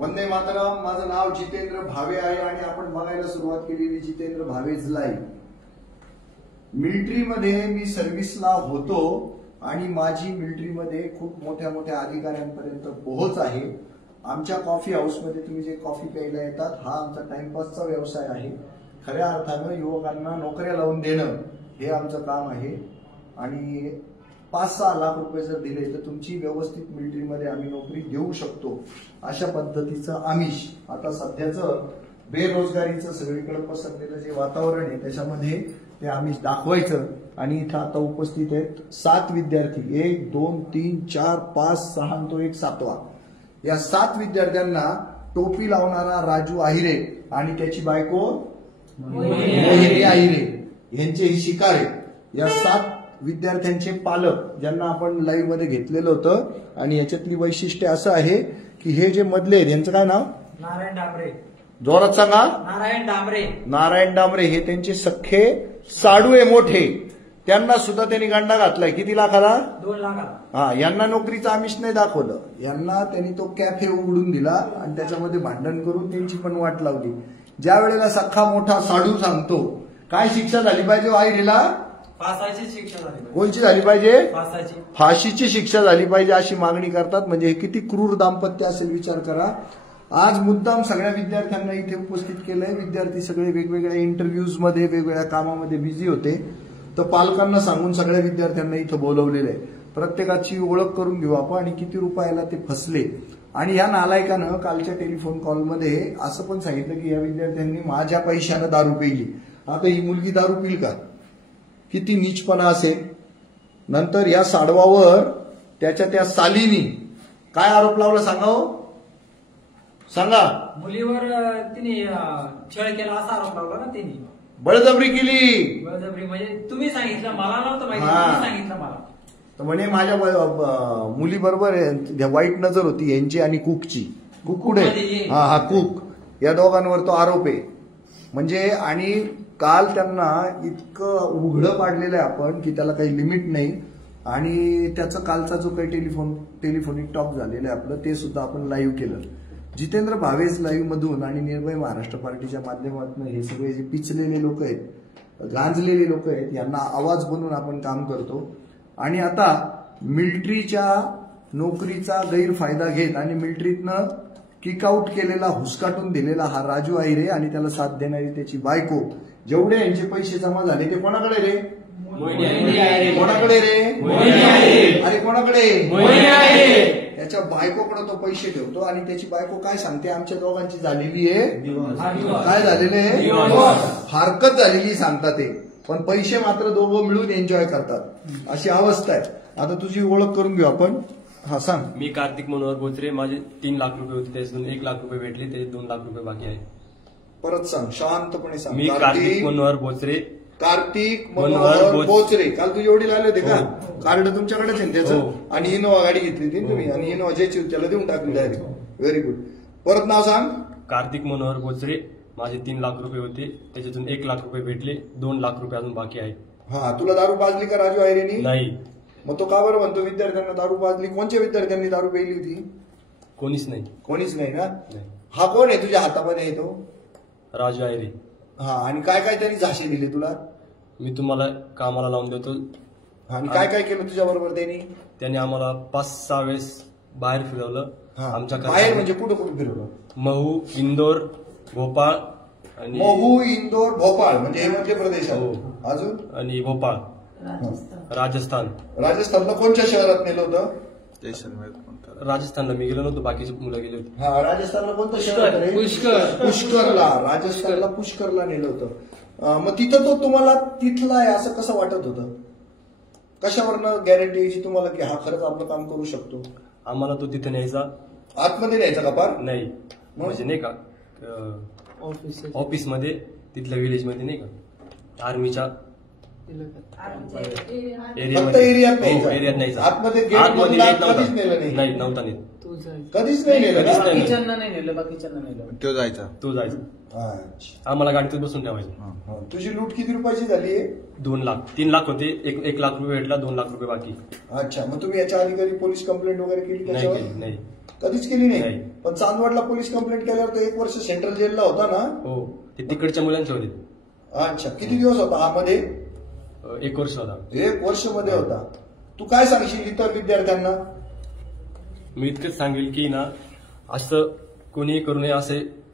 वंदे मातरम. माझं नाव जितेंद्र भावे आहे आणि आपण बघायला सुरुवात केलेली जितेंद्र भावेज लाईव्ह. मिलिटरीमध्ये मी सर्व्हिसला होतो आणि माझी मिलिटरीमध्ये खूप मोठ्या मोठ्या अधिकाऱ्यांपर्यंत पोहोच आहे. आमच्या कॉफी हाऊसमध्ये तुम्ही जे कॉफी प्यायला येतात हा आमचा टाइमपासचा व्यवसाय आहे. खऱ्या अर्थानं युवकांना नोकऱ्या लावून देणं हे आमचं काम आहे आणि 5-6 लाख रुपये जर दिले तर तुमची व्यवस्थित मिलिटरीमध्ये आम्ही नोकरी देऊ शकतो अशा पद्धतीचं आमिष. आता सध्याचं बेरोजगारीचं सगळीकडे पसरलेलं जे वातावरण आहे त्याच्यामध्ये ते आमिष दाखवायचं. आणि इथं आता उपस्थित आहेत 7 विद्यार्थी. 1, 2, 3, 4, 5, 6 तो एक 7वा. या 7 विद्यार्थ्यांना टोपी लावणारा राजू आहिरे आणि त्याची बायको मोहिनी आहिरे यांचे ही शिकार आहे. या 7 विद्यार्थ्यांचे पालक ज्यांना आपण लाईव्ह मध्ये घेतलेलं होतं आणि याच्यातली वैशिष्ट्य असं आहे की हे जे मधले आहेत यांचं काय नाव? नारायण डांबरे. जोरात सांगा. नारायण डांबरे. नारायण डांबरे हे त्यांचे सख्खे साडू आहे मोठे. त्यांना सुद्धा त्यांनी गांडा घातलाय. किती लाखाला? 2 लाखाला. हा. यांना नोकरीचं आमिष नाही दाखवलं. यांना त्यांनी तो कॅफे उघडून दिला आणि त्याच्यामध्ये भांडण करून त्यांची पण वाट लावली. ज्या वेळेला सख्खा मोठा साडू सांगतो काय शिक्षा झाली पाहिजे आईरीला? फासाची शिक्षा झाली पाहिजे. कोणची झाली पाहिजे? फासाची. फाशीची शिक्षा झाली पाहिजे अशी मागणी करतात. म्हणजे हे किती क्रूर दाम्पत्य असेल विचार करा. आज मुद्दाम सगळ्या विद्यार्थ्यांना इथे उपस्थित केलंय. विद्यार्थी सगळे वेगवेगळ्या इंटरव्ह्यूज मध्ये वेगवेगळ्या कामामध्ये बिझी होते तर पालकांना सांगून सगळ्या विद्यार्थ्यांना इथं बोलवलेलं आहे. प्रत्येकाची ओळख करून घेऊ आपण आणि किती रुपयाला ते फसले. आणि या नालायकानं कालच्या टेलिफोन कॉलमध्ये असं पण सांगितलं की या विद्यार्थ्यांनी माझ्या पैशानं दारू पिली. आता ही मुलगी दारू पिल का? किती नीचपणा असेल. नंतर या साडवावर त्याच्या त्या सालीनी काय आरोप लावला सांगा. सांगा. मुलीवर तिने छळ केला असा आरोप लावला ना तिने. बळजबरी केली. बळजबरी म्हणजे तुम्ही सांगितलं, मला नव्हतं माहिती, तुम्ही सांगितलं मला. तर म्हणे माझ्या मुली बरोबर वाईट नजर होती यांची आणि कुकची. कुकुडे हा कुक या दोघांवर तो आरोप आहे. म्हणजे आणि काल त्यांना इतकं उघडं पाडलेलं आहे आपण की त्याला काही लिमिट नाही. आणि त्याचं कालचा जो काही टेलिफोनिक टॉक झालेलं आहे आपलं ते सुद्धा आपण लाईव्ह केलं. जितेंद्र भावेज लाईव्ह मधून आणि निर्भय महाराष्ट्र पार्टीच्या माध्यमातून हे सगळे जे पिचलेले लोक आहेत, गांजलेले लोक आहेत यांना आवाज बनवून आपण काम करतो. आणि आता मिलिटरीच्या नोकरीचा गैरफायदा घेत आणि मिलिटरीतनं किकआउट केलेला, हुसकाटून दिलेला हा राजू आहिरे आणि त्याला साथ देणारी त्याची बायको, जेवढे यांचे पैसे जमा झाले ते कोणाकडे रे? कोणाकडे रे? अरे कोणाकडे? त्याच्या बायकोकडे तो पैसे ठेवतो आणि त्याची बायको काय सांगते? आमच्या दोघांची झालेली आहे काय झालेलं आहे? हरकत झालेली सांगतात ते. पण पैसे मात्र दोघं मिळून एन्जॉय करतात अशी अवस्था आहे. आता तुझी ओळख करून घेऊ आपण. हा सांग. मी कार्तिक मनोहर बोचरे. माझे 3 लाख रुपये होते त्याच्यातून 1 लाख रुपये भेटले, त्याचे 2 लाख रुपये बाकी आहे. परत सांग. शांतपणे सांग. मी कार्तिक मनोहर बोचरे. कार्तिक मनोहर बोचरे. काल तुझे वडील आले होते का? कार्ड तुमच्याकडेच आहे त्याचं. आणि इनोवा गाडी घेतली होती तुम्ही आणि इनोवा ज्याची त्याला देऊन टाकली डायरेक्ट. Very good. परत नाव सांग. कार्तिक मनोहर बोचरे. माझे 3 लाख रुपये होते त्याच्यातून 1 लाख रुपये भेटले, 2 लाख रुपये अजून बाकी आहे. हा. तुला दारू पाजली का राजू आहिरेनी? नाही. मग तो का बरं म्हणतो विद्यार्थ्यांना दारू पाजली? कोणत्या विद्यार्थ्यांनी दारू पिली होती? कोणीच नाही. कोणीच नाही ना? नाही. हा कोण आहे तुझ्या हातामध्ये येतो? राजू आहिरे. हा. आणि काय काय त्यांनी झाशी दिले तुला? मी तुम्हाला कामाला लावून देतो. आणि काय काय केलं तुझ्या बरोबर त्यांनी? त्यांनी आम्हाला 5-6 वेळेस बाहेर फिरवलं. आमच्या बाहेर म्हणजे कुठं कुठं फिरवलं? महू, इंदोर, भोपाळ आणि महू, इंदोर, भोपाळ म्हणजे हे मध्य प्रदेश आहे. अजून? आणि भोपाळ, राजस्थान. राजस्थानला कोणत्या शहरात नेलं होतं? राजस्थानला मी गेलो नव्हतो, बाकीचे मुलं गेले होते. हा. राजस्थानला कोणतं शहर? पुष्करला. राजस्थानला पुष्करला नेलं होतं. मग तिथं तो तुम्हाला तिथला आहे असं कसं वाटत होतं? कशावरनं गॅरंटी यायची तुम्हाला की हा खरंच आपलं काम करू शकतो? आम्हाला तो तिथे न्यायचा. आतमध्ये न्यायचा का पार? नाही म्हणजे नाही का ऑफिस मध्ये, तिथल्या विलेज मध्ये नाही का आर्मीच्या एरियात न्यायचा. आतमध्ये कधीच नेलं नाही? नाही, नव्हता नेत. कधीच नाही नेलं. बाकीच्यांना नाही नेलं, बाकीच्यांना नेलं. तो जायचा. आम्हाला गाडीतच बसून ठेवायचं. तुझी लूट किती रुपयाची झाली आहे? 2 लाख. 3 लाख होते, 1 लाख रुपये भेटला, 2 लाख रुपये बाकी. अच्छा. मग तुम्ही याच्या आधी कधी पोलीस कंप्लेंट वगैरे केली? नाही. कधीच केली नाही. नाही. पण चांदवडला पोलीस कंप्लेंट केल्यावर तो 1 वर्ष सेंट्रल जेलला होता ना. हो, ते तिकडच्या मुलांचे होते. अच्छा, किती दिवस होता हा मध्ये? 1 वर्ष होता. 1 वर्ष मध्ये होता. तू काय सांगशील इतर विद्यार्थ्यांना? मी इतकंच सांगेल की ना, असं कोणीही करू नये,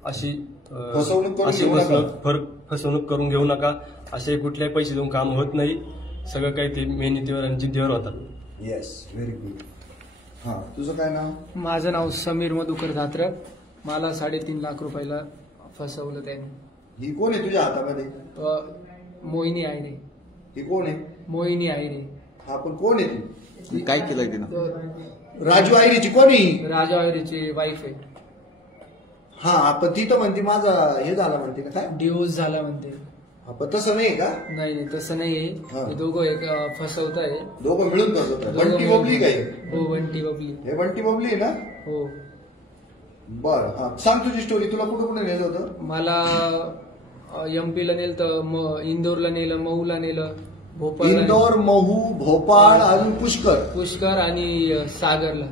अशी फसवणूक करून घेऊ नका. फसवणूक करून घेऊ नका. असे कुठल्याही पैसे देऊन काम होत नाही. सगळं काही ते मेहनतीवर आणि जिद्दीवर होतात. Yes, very good. हा, तुझं काय नाव? माझं नाव समीर मधुकर धात्र. मला 3.5 लाख रुपयाला फसवलं त्याने. ही कोण आहे तुझ्या हातामध्ये? मोहिनी आयरे. ही कोण आहे? मोहिनी आयरे. हा, पण कोण आहे ती? काय केलंय तिनं? राजू आयरीची कोणी? राजू आयरेची वाईफ आहे. हा, पण ती तर म्हणते माझा हे झाला म्हणते का काय? डिवोर्स झाला म्हणते. हा, पण तसं नाही का? नाही, तसं नाहीये. हा. ते दोघं एक फसवत आहे. दोघं मिळून फसवतात. बंटी बबली काय? हो, बंटी बबली. हे बंटी बबली आहे ना? हो. बरं, हा, सांग तुझी स्टोरी. तुला कुठं कुठं नेलं होतं? मला एमपीला नेलं तर इंदोरला नेलं, महूला नेलं, भोपाळ, इंदोर, महू, भोपाळ, अजून पुष्कर आणि सागरला.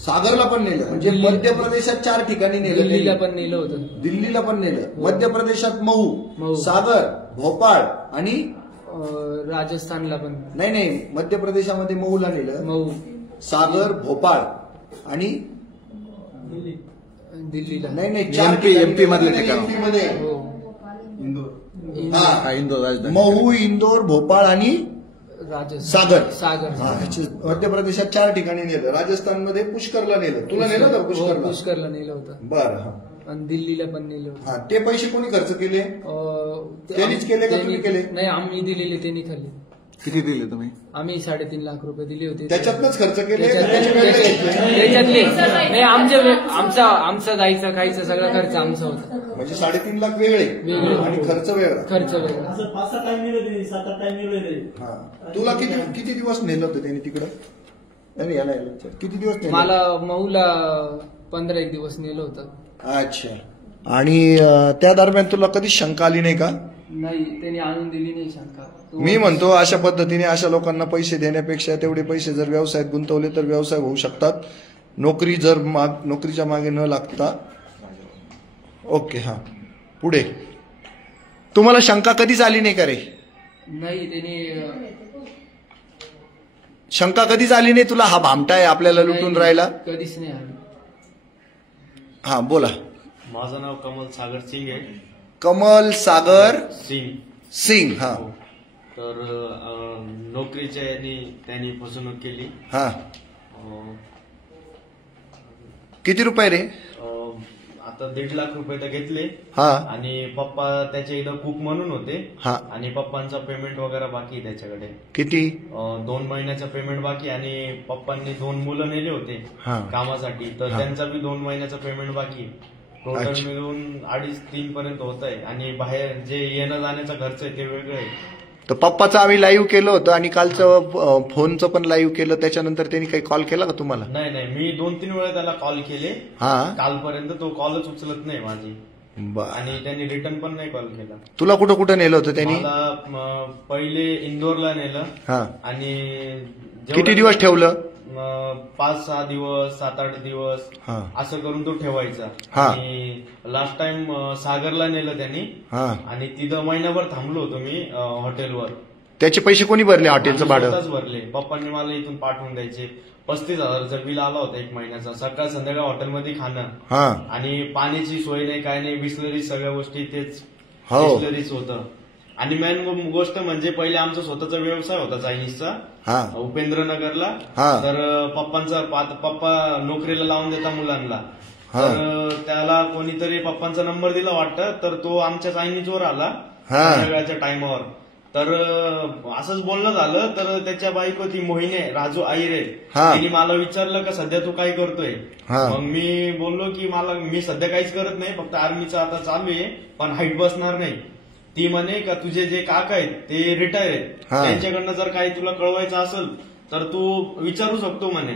सागरला पण नेलं. म्हणजे मध्य प्रदेशात 4 ठिकाणी नेलं. दिल्लीला पण नेलं होतं. दिल्लीला पण नेलं. मध्य प्रदेशात महू, महू. सागर, भोपाळ आणि राजस्थानला पण. नाही, मध्य प्रदेशामध्ये महूला नेलं. महू, सागर, भोपाळ आणि दिल्लीला. नाही, MP मधले ठिकाण. MP मध्ये. हो. हा, इंदोर राजधानी. महू, इंदोर, भोपाळ आणि सागर. सागर. मध्य प्रदेशात 4 ठिकाणी नेलं. राजस्थानमध्ये पुष्करला नेलं. तुला नेलं होतं पुष्करला? पुष्करला नेलं होतं. बरं, हा. आणि दिल्लीला पण नेलं होतं. हा, ते पैसे कोणी खर्च केले? त्यांनीच केले का तुम्ही केले? नाही, आम्ही दिलेले, त्यांनी खाल्ले. किती दिले तुम्ही? आम्ही 3.5 लाख रुपये दिले होते. त्याच्यातनंच खर्च केले? त्याच्यातले नाही, आमचा जायचं खायचं सगळा खर्च आमचा होता. म्हणजे 3.5 लाख वेगळे आणि खर्च वेगळा. खर्च वेगळा. असं 5-6 टाइम नेलं, 7-8 टाइम नेलं. हा, तुला किती दिवस नेलं होतं त्यांनी तिकडं? नाही, याला किती दिवस नेलं? मला महूला 15 दिवस नेलं होतं. अच्छा. आणि त्या दरम्यान तुला कधी शंका आली नाही का? नाही, त्यांनी आणून दिली नाही शंका. मी म्हणतो अशा पद्धतीने अशा लोकांना पैसे देण्यापेक्षा तेवढे पैसे जर व्यवसायात गुंतवले तर व्यवसाय होऊ शकतात. नोकरीच्या मागे न लागता. ओके, हा, पुढे. तुम्हाला शंका कधीच आली नाही का रे? नाही, त्यांनी शंका कधीच आली नाही तुला? हा भामटा आहे आपल्याला लुटून राहिला? कधीच नाही आली. हा, बोला. माझं नाव कमल सागर सिंग आहे. कमल सागर सिंग. हा, तर नोकरीच्या यांनी त्यांनी फसवणूक केली. हा, किती रुपये रे? आता 1.5 लाख रुपये तर घेतले. हा, आणि पप्पा त्याच्या इथं कुक म्हणून होते. हा, आणि पप्पांचा पेमेंट वगैरे बाकी आहे त्याच्याकडे. किती? 2 महिन्याचा पेमेंट बाकी. आणि पप्पांनी 2 मुलं नेले होते हा. कामासाठी, तर त्यांचा बी 2 महिन्याचा पेमेंट बाकी. टोटल अच्छा. मिळून 2.5-3 पर्यंत होत आहे. आणि बाहेर जे येणं जाण्याचा खर्च आहे ते वेगळं आहे. तर पप्पाचं आम्ही लाईव्ह केलं होतं आणि कालचं फोनचं पण लाईव्ह केलं. त्याच्यानंतर त्यांनी काही कॉल केला का तुम्हाला? नाही, मी 2-3 वेळा त्याला कॉल केले. हा, कालपर्यंत तो कॉलच उचलत नाही माझी. बरं. आणि त्यांनी रिटर्न पण नाही कॉल केला. तुला कुठं कुठं नेलं होतं त्यांनी? मला पहिले इंदोरला नेलं. हा, आणि किती दिवस ठेवलं? 5-6 दिवस, 7-8 दिवस हा, असं करून तो ठेवायचा. हा. आणि लास्ट टाइम सागरला नेलं त्यांनी. हा. आणि तिथं महिनाभर थांबलो होतो मी हॉटेलवर. त्याचे पैसे कोणी भरले? हॉटेलचं भाडं स्वतःच भरले. पप्पांनी मला इथून पाठवून द्यायचे. 35,000चा बिल आला होता 1 महिन्याचा. सकाळ संध्याकाळ हॉटेलमध्ये खाणं. हा, आणि पाण्याची सोय नाही, काय नाही. बिस्लरी सगळ्या गोष्टी तेच हो. बिस्लरीच होतं. आणि मेन गोष्ट म्हणजे पहिले आमचा स्वतःचा व्यवसाय होता चायनीजचा. हा, उपेंद्रनगरला. हा. तर पप्पा नोकरीला लावून देता मुलांना. हा. तर त्याला कोणीतरी पप्पांचा नंबर दिला वाटतं. तर तो आमच्या चायनीजवर आला हा. संध्याकाळच्या टाइमावर. तर असंच बोलणं झालं. तर त्याच्या बायको ती मोहिनी राजू आईरे, हा. तिने मला विचारलं का सध्या तू काय करतोय. हा. मग मी बोललो की मी सध्या काहीच करत नाही, फक्त आर्मीचं आता चालू आहे, पण हाईट बसणार नाही. ती म्हणे का तुझे जे काका आहेत ते रिटायर आहेत, हा. त्यांच्याकडनं जर काही तुला कळवायचं असेल तर तू विचारू शकतो म्हणे.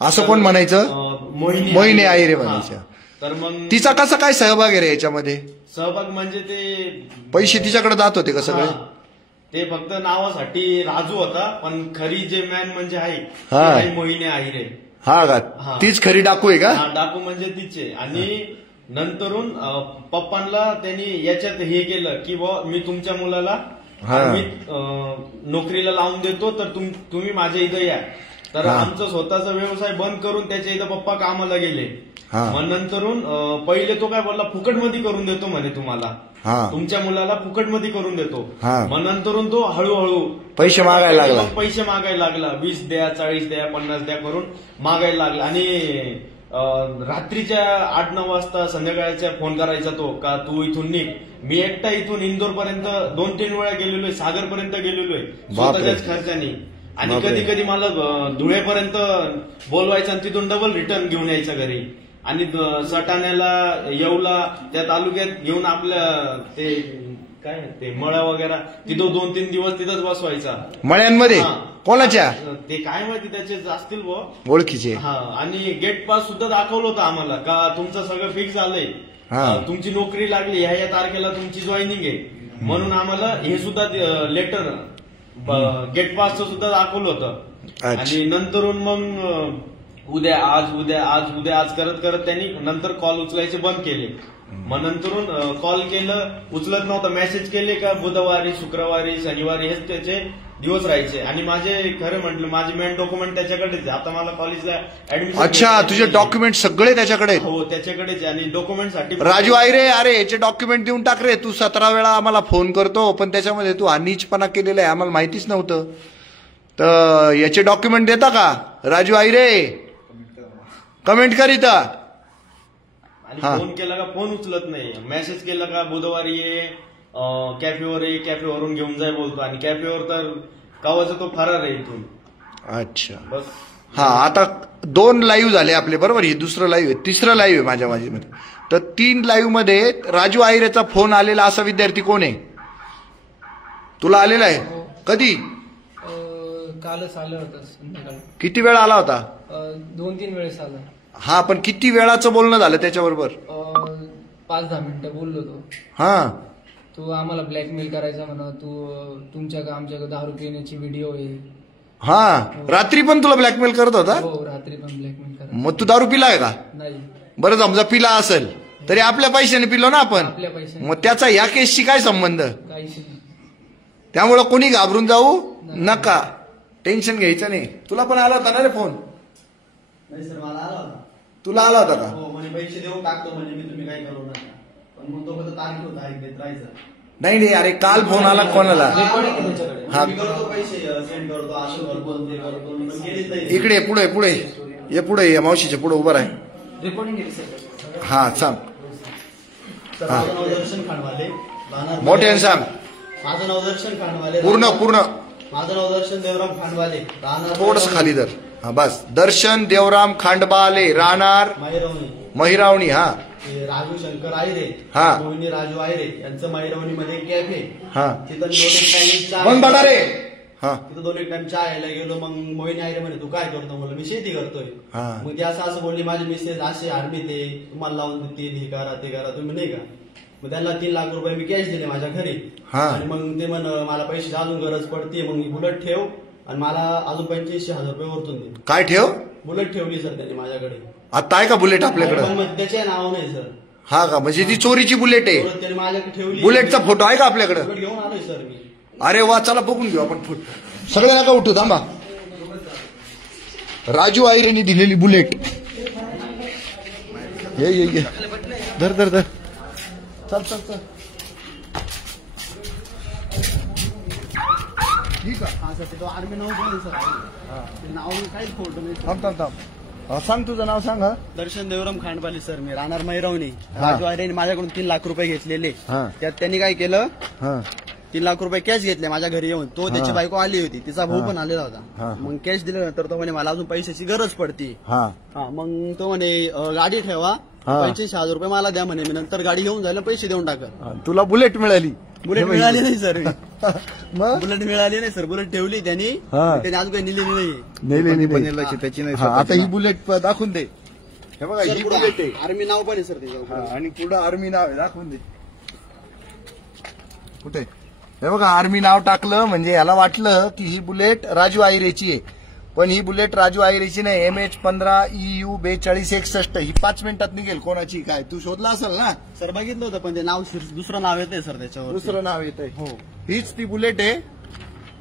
असं कोण म्हणायचं? मोहिनी आहिरे हा. म्हणायच्या. तर मग तिचा कसा काय सहभाग आहे रे याच्यामध्ये? सहभाग म्हणजे ते पैसे तिच्याकडे जात होते का सगळे? हा. ते फक्त नावासाठी राजू होता, पण खरी जे मॅन म्हणजे आहे हा. ती मोहिनी आहिरे. हा का हा. तीच खरी डाकू आहे का? हा, डाकू म्हणजे तिचे. आणि नंतरून पप्पांना त्यांनी याच्यात हे केलं की मी तुमच्या मुलाला मी नोकरीला लावून देतो, तर तुम्ही माझ्या इथं या. तर आमचा स्वतःचा व्यवसाय बंद करून त्याच्या इथं पप्पा कामाला गेले. मग नंतरून पहिले तो काय बोलला, फुकटमध्ये करून देतो म्हणे तुम्हाला, तुमच्या मुलाला फुकटमध्ये करून देतो. मग नंतरून तो हळूहळू पैसे मागायला लागला. पैसे मागायला लागला, 20 द्या, 40 द्या, 50 द्या करून मागायला लागला. आणि रात्रीच्या 8-9 वाजता संध्याकाळच्या फोन करायचा तो, का तू इथून निघ. मी एकटा इथून इंदोर पर्यंत 2-3 वेळा गेलेलोय, सागर पर्यंत गेलेलोय स्वतःच्याच खर्चाने. आणि कधी कधी मला धुळेपर्यंत बोलवायचं आणि तिथून डबल रिटर्न घेऊन यायचं घरी. आणि सटाण्याला, येवला त्या तालुक्यात घेऊन आपल्या ते काय ते मळा वगैरे तिथं 2-3 दिवस तिथंच बसवायचा. मळ्यांमध्ये कोणाच्या ते काय माहिती त्याचे असतील ओळखीचे. हा. आणि गेट पास सुद्धा दाखवलं होतं आम्हाला, का तुमचं सगळं फिक्स झालंय, तुमची नोकरी लागली, ह्या तारखेला तुमची जॉईनिंग आहे म्हणून आम्हाला हे सुद्धा लेटर गेट पासचं सुद्धा दाखवलं होतं. आणि नंतरून मग उद्या आज करत करत त्यांनी नंतर कॉल उचलायचे बंद केले. मग नंतरून कॉल केलं, उचलत नव्हता, मेसेज केले का बुधवारी, शुक्रवारी, शनिवारी हेच त्याचे दिवस राहायचे. आणि माझे खरं म्हटलं माझे मेन डॉक्युमेंट त्याच्याकडेच. आता मला कॉलेजला ऍडमिशन. अच्छा, तुझे डॉक्युमेंट सगळे त्याच्याकडे? हो, त्याच्याकडेच. आणि डॉक्युमेंट साठी राजू आयरे, अरे याचे डॉक्युमेंट देऊन टाक रे. तू 17 वेळा आम्हाला फोन करतो, पण त्याच्यामध्ये तू हा नीचपणा केलेला आहे, आम्हाला माहितीच नव्हतं. तर याचे डॉक्युमेंट देता का राजू आयरे? कमेंट कर इथं. आणि फोन केला का फोन उचलत नाही, मेसेज केला का बुधवारी ये, कॅफेवर ये, कॅफेवरून घेऊन जाय बोलतो. आणि कॅफेवर तर कावाचा तो फरार आहे इथून. अच्छा, बस. हा, आता 2 लाईव्ह झाले आपले, बरोबर? ही दुसरं लाईव्ह आहे, तिसरं लाईव्ह आहे माझ्या मध्ये. तर 3 लाईव्ह मध्ये राजू आयरेचा फोन आलेला असा विद्यार्थी कोण आहे? तुला आलेला आहे? कधी? कालच आलं होतं संध्याकाळी. किती वेळा आला होता? 2-3 वेळेस आला. हा, पण किती वेळाचं बोलणं झालं त्याच्याबरोबर? 5-10 मिनिटं बोललो तो. हा, तू आम्हाला ब्लॅकमेल करायचा म्हणा, तुमच्याकडे आमच्याकडे दारू पिण्याची व्हिडिओ आहे. हा, रात्री पण तुला ब्लॅकमेल करत होता? हो, रात्री पण ब्लॅकमेल करायचा. मग तू दारू पिलाय का? नाही. बरं, समजा पिला असेल तरी आपल्या पैशाने पिलो ना आपण. आपल्या पैशाने. मग त्याचा या केसशी काय संबंध? काहीच नाही. त्यामुळं कोणी घाबरून जाऊ नका, टेन्शन घ्यायचं नाही. तुला पण आला होता ना रे फोन? नाही सर, मला आला होता. तुला आला होता का? हो, म्हणजे पैसे देऊन टाकतो म्हणजे मी, तुम्ही काय करू नका. पण मग तो तारीख होता घेत राहायचं. नाही, अरे काल फोन आला कोणाला? हा, मी करतो पैसे सेंड करतो, असं करतो, ते करतो, पण गेलीच नाही. इकडे पुढे ये, पुढे ये, मावशीच्या पुढे उभं आहे. रेकॉर्डिंग केली सर. हा, सांग. माझं नाव दर्शन खांडवाले, मोठ्याने सांग. माझं नाव दर्शन खांडवाले. पूर्ण. माझं नाव दर्शन देवराम खांडवाले, राहणार थोडस खाली धर. हा, बस. दर्शन देवराम खांडबाले, राहणार महिरावणी. हा, राजू शंकर आयरे, हा, मोहिनी राजू आयरे यांचं महिरावणी मध्ये कॅफे. हा, तिथं 2 एक टाइम बंद बटा रे. हा, तिथं 2 एक टाइम चहा यायला गेलो. मग मोहिनी आयरे म्हणे तू काय करतो? म्हणलं मी शेती करतोय. मग ती असं बोलली, माझी मिसेस असे आर्मी ते तुम्हाला लावून देतील, हे करा ते करा, तुम्ही नाही का. मग त्यांना 3 लाख रुपये मी कॅश दिले माझ्या घरी. आणि मग ते म्हण मला पैसे अजून गरज पडते, मग बुलेट ठेव आणि मला अजून 85,000 रुपये वरतून दे. काय ठेव? बुलेट ठेवली सर त्यांनी माझ्याकडे. आता आहे का बुलेट आपल्याकडे? त्याच्या नाव नाही सर. हा का, म्हणजे ती चोरीची बुलेट आहे? त्यांनी माझ्याकडे ठेवली. बुलेटचा फोटो आहे का आपल्याकडे? घेऊन आलोय सर मी. अरे वा, चला बघून घेऊ आपण फोटो. सगळे नका उठू, थांबा. राजू आयरेने दिलेली बुलेट. ये धर. चल. ठीक आहे. हा सर, तो आर्मी नाव पण सर. ते नाव काहीच फोटो नाही. थांब. सांग तुझं नाव सांग. दर्शन देवराम खांडपाली सर, मी राहणार महिरावणी. राजू आयरेने माझ्याकडून 3 लाख रुपये घेतलेले. त्यात त्यांनी काय केलं, 3 लाख रुपये कॅश घेतले माझ्या घरी येऊन. तो त्याची बायको आली होती, तिचा भाऊ पण आलेला होता. मग कॅश दिल्यानंतर तो म्हणे मला अजून पैशाची गरज पडती. मग तो म्हणे गाडी ठेवा, 85,000 रुपये मला द्या म्हणे, मी नंतर गाडी घेऊन जायला पैसे देऊन टाकल. तुला बुलेट मिळाली? बुलेट मिळाली नाही सर. बुलेट मिळाली नाही सर. बुलेट ठेवली त्यांनी अजून काही नेलेली नाही. त्याची नाही. आता ही बुलेट दाखवून दे. हे बघा, ही बुलेट आहे. आर्मी नाव पण आहे सर त्याच्यावर. आणि पुढं आर्मी नाव आहे, दाखवून दे. कुठे? हे बघा, आर्मी नाव टाकलं म्हणजे याला वाटलं की ही बुलेट राजू आयरेची आहे. पण ही बुलेट राजू आयरेची नाही, MH15 EU 4261 ही 5 मिनिटात निघेल. कोणाची काय तू शोधला असेल ना? सर बघितलं होतं पण ते नाव दुसरं नाव येतंय सर त्याच्यावर. दुसरं नाव येतंय. हो हीच ती बुलेट आहे.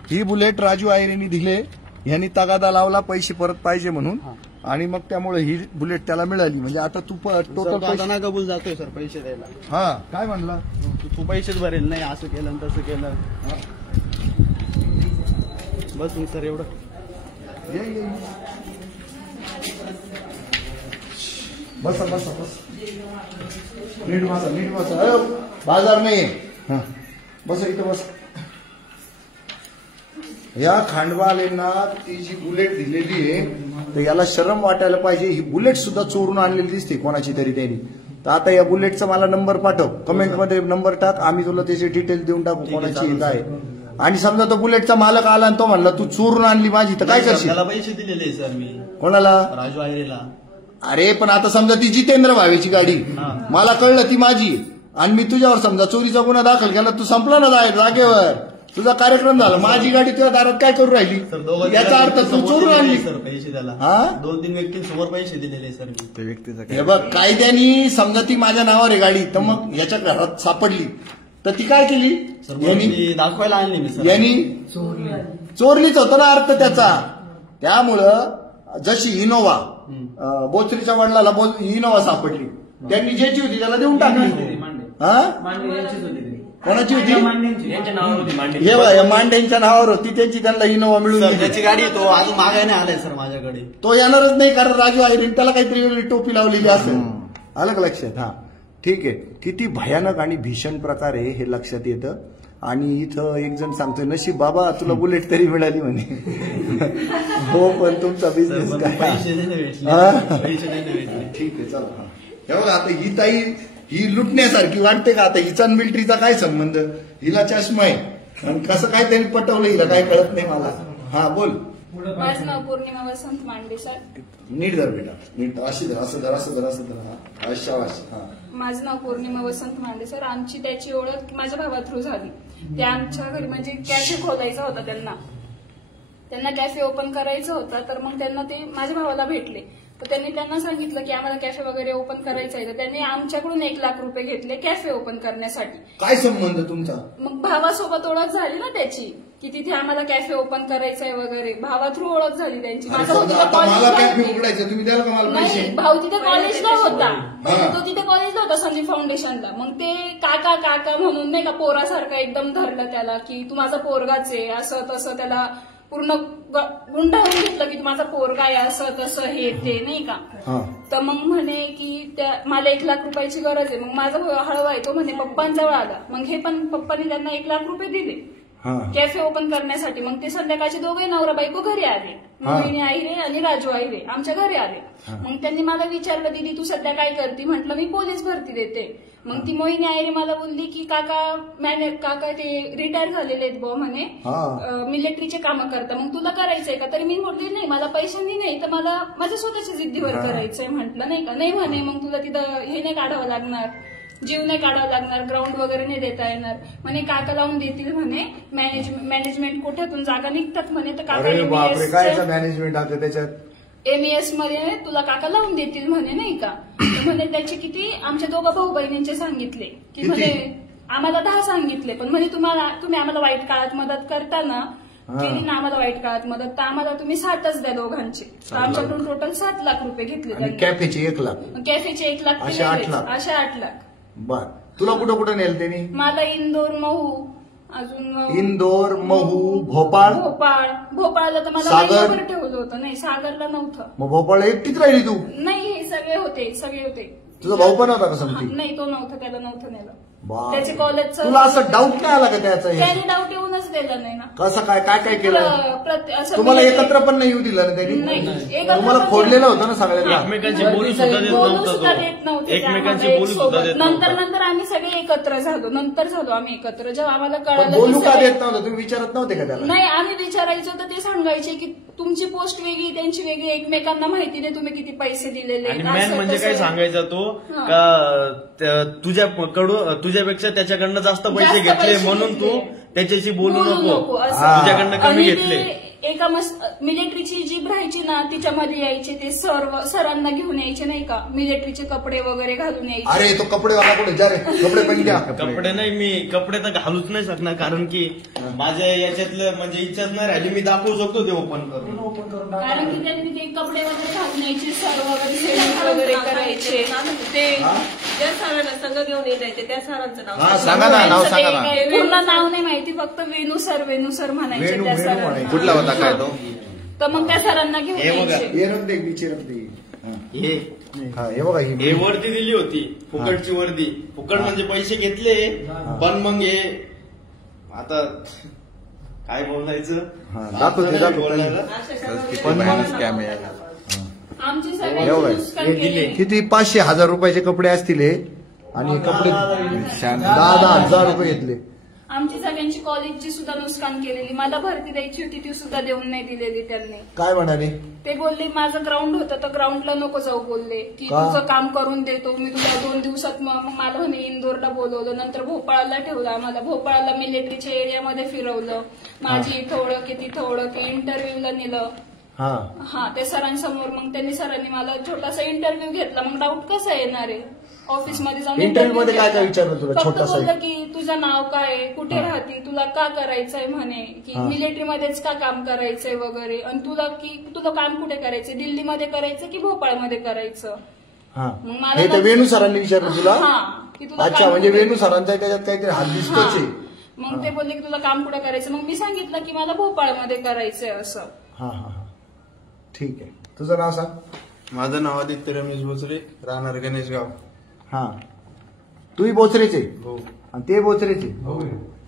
ही बुलेट राजू आयरेनी दिले, यांनी तगादा लावला पैसे परत पाहिजे म्हणून, आणि मग त्यामुळे ही बुलेट त्याला मिळाली. म्हणजे आता तू टोटल आता ना कबूल जातोय सर पैसे द्यायला. हा काय म्हणला तू पैसेच भरेल नाही, असं केलं आणि तसं केलं. बस मी सर एवढं बस बस बस नीट बसा नीट बसा. बाजार नाही हा बस इथं बस. या खांडवालेंना ती जी बुलेट दिलेली आहे तर याला शरम वाटायला पाहिजे. ही बुलेट सुद्धा चोरून आणलेली दिसते कोणाची तरी त्यांनी. तर आता या बुलेटचा मला नंबर पाठव, कमेंटमध्ये नंबर टाक, आम्ही तुला त्याचे डिटेल देऊन टाकू कोणाची काय. आणि समजा तो बुलेटचा मालक आला आणि तो म्हणला तू चोरून आणली माझी, तर काय करशील? त्याला पैसे दिलेले सर मी. कोणाला? राजू आयरेला. अरे पण आता समजा ती जितेंद्र भावेची गाडी, मला कळलं ती माझी, आणि मी तुझ्यावर समजा चोरीचा गुन्हा दाखल केला, तू संपला ना जागेवर, तुझा कार्यक्रम झाला, माझी गाडी तुझ्या दारात काय करू राहिली? याचा अर्थ तू चोरून आणली. सर पैसे त्याला 2-3 व्यक्तींसमोर पैसे दिलेले सर मी. त्या व्यक्तीचा हे बघ कायद्यानी समजा ती माझ्या नावावर आहे गाडी, तर मग याच्या घरात सापडली तर ती काय केली? यांनी दाखवायला आणली मी सर. यांनी चोरलीच होतं ना अर्थ त्याचा. त्यामुळं जशी इनोवा बोचरीच्या वडिलाला इनोवा सापडली, त्यांनी ज्याची होती त्याला देऊन टाकली. हा कोणाची होती? हे बघ मांडेंच्या नावावर होती त्यांची, त्यांना इनोवा मिळून गेली. त्याची गाडी तो अजून मागायला आलाय सर माझ्याकडे. तो येणारच नाही कारण राजू आयरेन त्याला काहीतरी वेगळी टोपी लावलेली असेल. आलं का लक्षात? हा ठीक आहे. किती भयानक आणि भीषण प्रकार आहे हे लक्षात येतं. आणि इथं एक जण सांगतोय नशीब बाबा तुला बुलेट तरी मिळाली म्हणे. हो पण तुमचा बिझनेस काय? पैसे नाही भेटले. ठीक आहे चला. हे बघा आता ही ताई ही लुटण्यासारखी वाटते का? आता हिचा मिलिटरीचा काय संबंध? हिला चष्मा आहे आणि कसं काय त्यांनी पटवलं हिला काय कळत नाही मला. हा बोल. माझं नाव पौर्णिमा वसंत मांडे सर. नीट धर बेटा नीट. अशी धर असं धर असं धर असं धर. अशावाश. हा माझं नाव पौर्णिमा वसंत मांडे सर. आमची त्याची ओळख माझ्या भावा थ्रू झाली. ते आमच्या घरी म्हणजे कॅफे खोलायचा होता त्यांना कॅफे ओपन करायचं होतं. तर मग त्यांना ते माझ्या भावाला भेटले, तर त्यांनी त्यांना सांगितलं की आम्हाला कॅफे वगैरे ओपन करायचं आहे. तर त्यांनी आमच्याकडून 1 लाख रुपये घेतले कॅफे ओपन करण्यासाठी. काय संबंध तुमचा? मग भावासोबत ओळख झाली ना त्याची, की तिथे आम्हाला कॅफे ओपन करायचंय वगैरे. भावा थ्रू ओळख झाली त्यांची. माझा भाऊ तिथे कॉलेजला, तुम्ही द्याल का मला पैसे? नाही, भाऊ तिथे कॉलेजला होता. तो तिथे कॉलेजला होता संजीव फाउंडेशनला. मग ते काका काका म्हणून नाही का पोरासारखं एकदम धरलं त्याला, की तू माझा पोरगाच आहे असं तसं. त्याला पूर्ण गुंडाळून घेतलं की तू माझा पोरगा आहे असं तसं हे ते नाही का. तर मग म्हणे की मला 1 लाख रुपयाची गरज आहे. मग माझा हळवा आहे तो म्हणे पप्पांजवळ आला. मग हे पण पप्पांनी त्यांना 1 लाख रुपये दिले कॅफे ओपन करण्यासाठी. मग ते संध्याकाळचे दोघे नवरा बायको घरी आले, मोहिनी आहिरे आणि राजू आहिरे आमच्या घरी आले. मग त्यांनी मला विचारलं दीदी तू सध्या काय करते? म्हटलं मी पोलीस भरती देते. मग ती मोहिनी आहिरे मला बोलली की काका ते रिटायर झालेले आहेत बुवा म्हणे, मिलिटरीचे कामं करता, मग तुला करायचंय का? तरी मी म्हटली नाही मला पैशांनी नाही तर मला माझ्या स्वतःच्या जिद्दीवर करायचंय. म्हटलं नाही का. नाही म्हणे मग तुला तिथं हे नाही काढावं लागणार, जीव नाही काढावं लागणार, ग्राउंड वगैरे नाही देता येणार म्हणे. काका लावून देतील म्हणे, मॅनेजमेंट कोठ्यातून जागा निघतात म्हणे. तर काका मॅनेजमेंट आहे त्याच्यात MES मध्ये तुला काका लावून देतील म्हणे नाही का. म्हणे त्याचे किती आमच्या दोघं भाऊ बहिणींचे सांगितले की म्हणे आम्हाला 10 सांगितले. पण म्हणे तुम्ही आम्हाला वाईट काळात मदत करता ना, केली ना आम्हाला वाईट काळात मदत, तर आम्हाला तुम्ही 7च द्या दोघांचे. तर आमच्याकडून टोटल 7 लाख रुपये घेतले. कॅफेचे 1 लाख, कॅफेचे 1 लाख, असे 8 लाख. असे 8 लाख. बर तुला कुठं कुठं नेलं त्यांनी? मला इंदोर, महू, अजून इंदोर, महू, भोपाळला तर मला सागर ठेवलं होतं. नाही सागरला नव्हतं. मग भोपाळला एकटीच राहिली तू? नाही हे सगळे होते. तुझा भाऊ पण होता का समजी? नाही तो नव्हता, त्याला नव्हतं नेलं. त्याचे कॉलेजचं. तुला असं डाऊट नाही आला का त्याचा? त्याने डाऊट येऊनच दिला नाही ना. कसं काय काय काय केलं? तुम्हाला एकत्र पण नाही येऊ दिलं ना त्यांनी? तुम्हाला फोडलेलं होतं ना सगळ्यांना. एकमेकांची बोलू सुद्धा देत नव्हते. एकमेकांची बोलू सुद्धा देत नव्हते. नंतर आम्ही सगळे एकत्र झालो. आम्ही एकत्र. जेव्हा आम्हाला बोलू का देत कळालं नव्हतं? तुम्ही विचारत नव्हते का त्याला? नाही आम्ही विचारायचो तर ते सांगायचे की तुमची पोस्ट वेगळी त्यांची वेगळी, एकमेकांना माहिती नाही तुम्ही किती पैसे दिलेले. आणि मेन म्हणजे काय सांगायचा तो का तुझ्यापेक्षा त्याच्याकडनं जास्त पैसे घेतले म्हणून तू त्याच्याशी बोलू नको, तुझ्याकडनं कमी घेतले. एका मिलिटरीची जीप राहायची ना तिच्यामध्ये यायचे ते सरांना घेऊन यायचे नाही का, मिलिटरीचे कपडे वगैरे घालून यायचे. अरे तो कपडेवाला कुठे जा रे, कपडे पण द्या. कपडे नाही, मी कपडे तर घालूच नाही शकणार कारण की माझ्या याच्यातलं म्हणजे इच्छाच नाही राहिली. मी दाखवू शकतो ते ओपन करून, कारण की त्यांनी ते कपडे वगैरे घालून यायचे, सर वगैरे सेलिंग वगैरे करायचे. ते ज्या सरांना संघ घेऊन येते त्या सरांचं नाव सांगा ना, नाव सांगा ना. पूर्ण नाव नाही माहिती, फक्त वेणू सर म्हणायचे त्या सरांना. कुठला होता काय तो? तर मग त्या सरांना घेऊन यायचे. हे बघा हे वर्दी दिली होती, फुकटची वर्दी. फुकट म्हणजे पैसे घेतले, पण मग हे आता काय बोलायचं, स्कॅम आहे. आमची सगळ्यांची नुकसान केली. किती 500,000 रुपयाचे कपडे असतील हे, आणि कपडे 10,000 रुपये घेतले. आमची सगळ्यांची कॉलेजची सुद्धा नुकसान केलेली. मला भरती द्यायची होती ती सुद्धा देऊन नाही दिलेली त्यांनी. काय म्हणाले? ते बोलले माझं ग्राउंड होतं तर ग्राउंडला नको जाऊ बोलले, की तुझं काम करून देतो मी तुला 2 दिवसात. मग मला म्हणे इंदोरला बोलवलं, नंतर भोपाळला ठेवलं आम्हाला. भोपाळला मिलिटरीच्या एरियामध्ये फिरवलं, माझी इथं ओळख आहे तिथं ओळख आहे, इंटरव्ह्यूला नेलं. हा ते सरांसमोर. मग त्यांनी सरांनी मला छोटासा इंटरव्ह्यू घेतला. मग डाऊट कसा येणार आहे ऑफिसमध्ये जाऊन? इंटरव्ह्यू मध्ये काय काय विचारलं तुला? छोटासा बोललं की तुझं नाव काय, कुठे राहते, तुला का करायचंय म्हणे, की मिलिटरीमध्येच का काम करायचंय वगैरे, आणि तुला काम कुठे करायचंय, दिल्लीमध्ये करायचं की भोपाळमध्ये करायचं. मग मला वेणू सरांनी विचारलं तुला? की तुला अच्छा, म्हणजे वेणू सरांचा त्याच्यात काहीतरी हात दिसतोच आहे. मग ते बोलले की तुला काम कुठे करायचं. मग मी सांगितलं की मला भोपाळमध्ये करायचंय असं. ठीक आहे. तुझं नाव सांग. माझं नाव आदित्य रमेश भोसले, राहणार गणेशगाव. तूही बोचरेचे? हो. आणि ते बोचरेचे?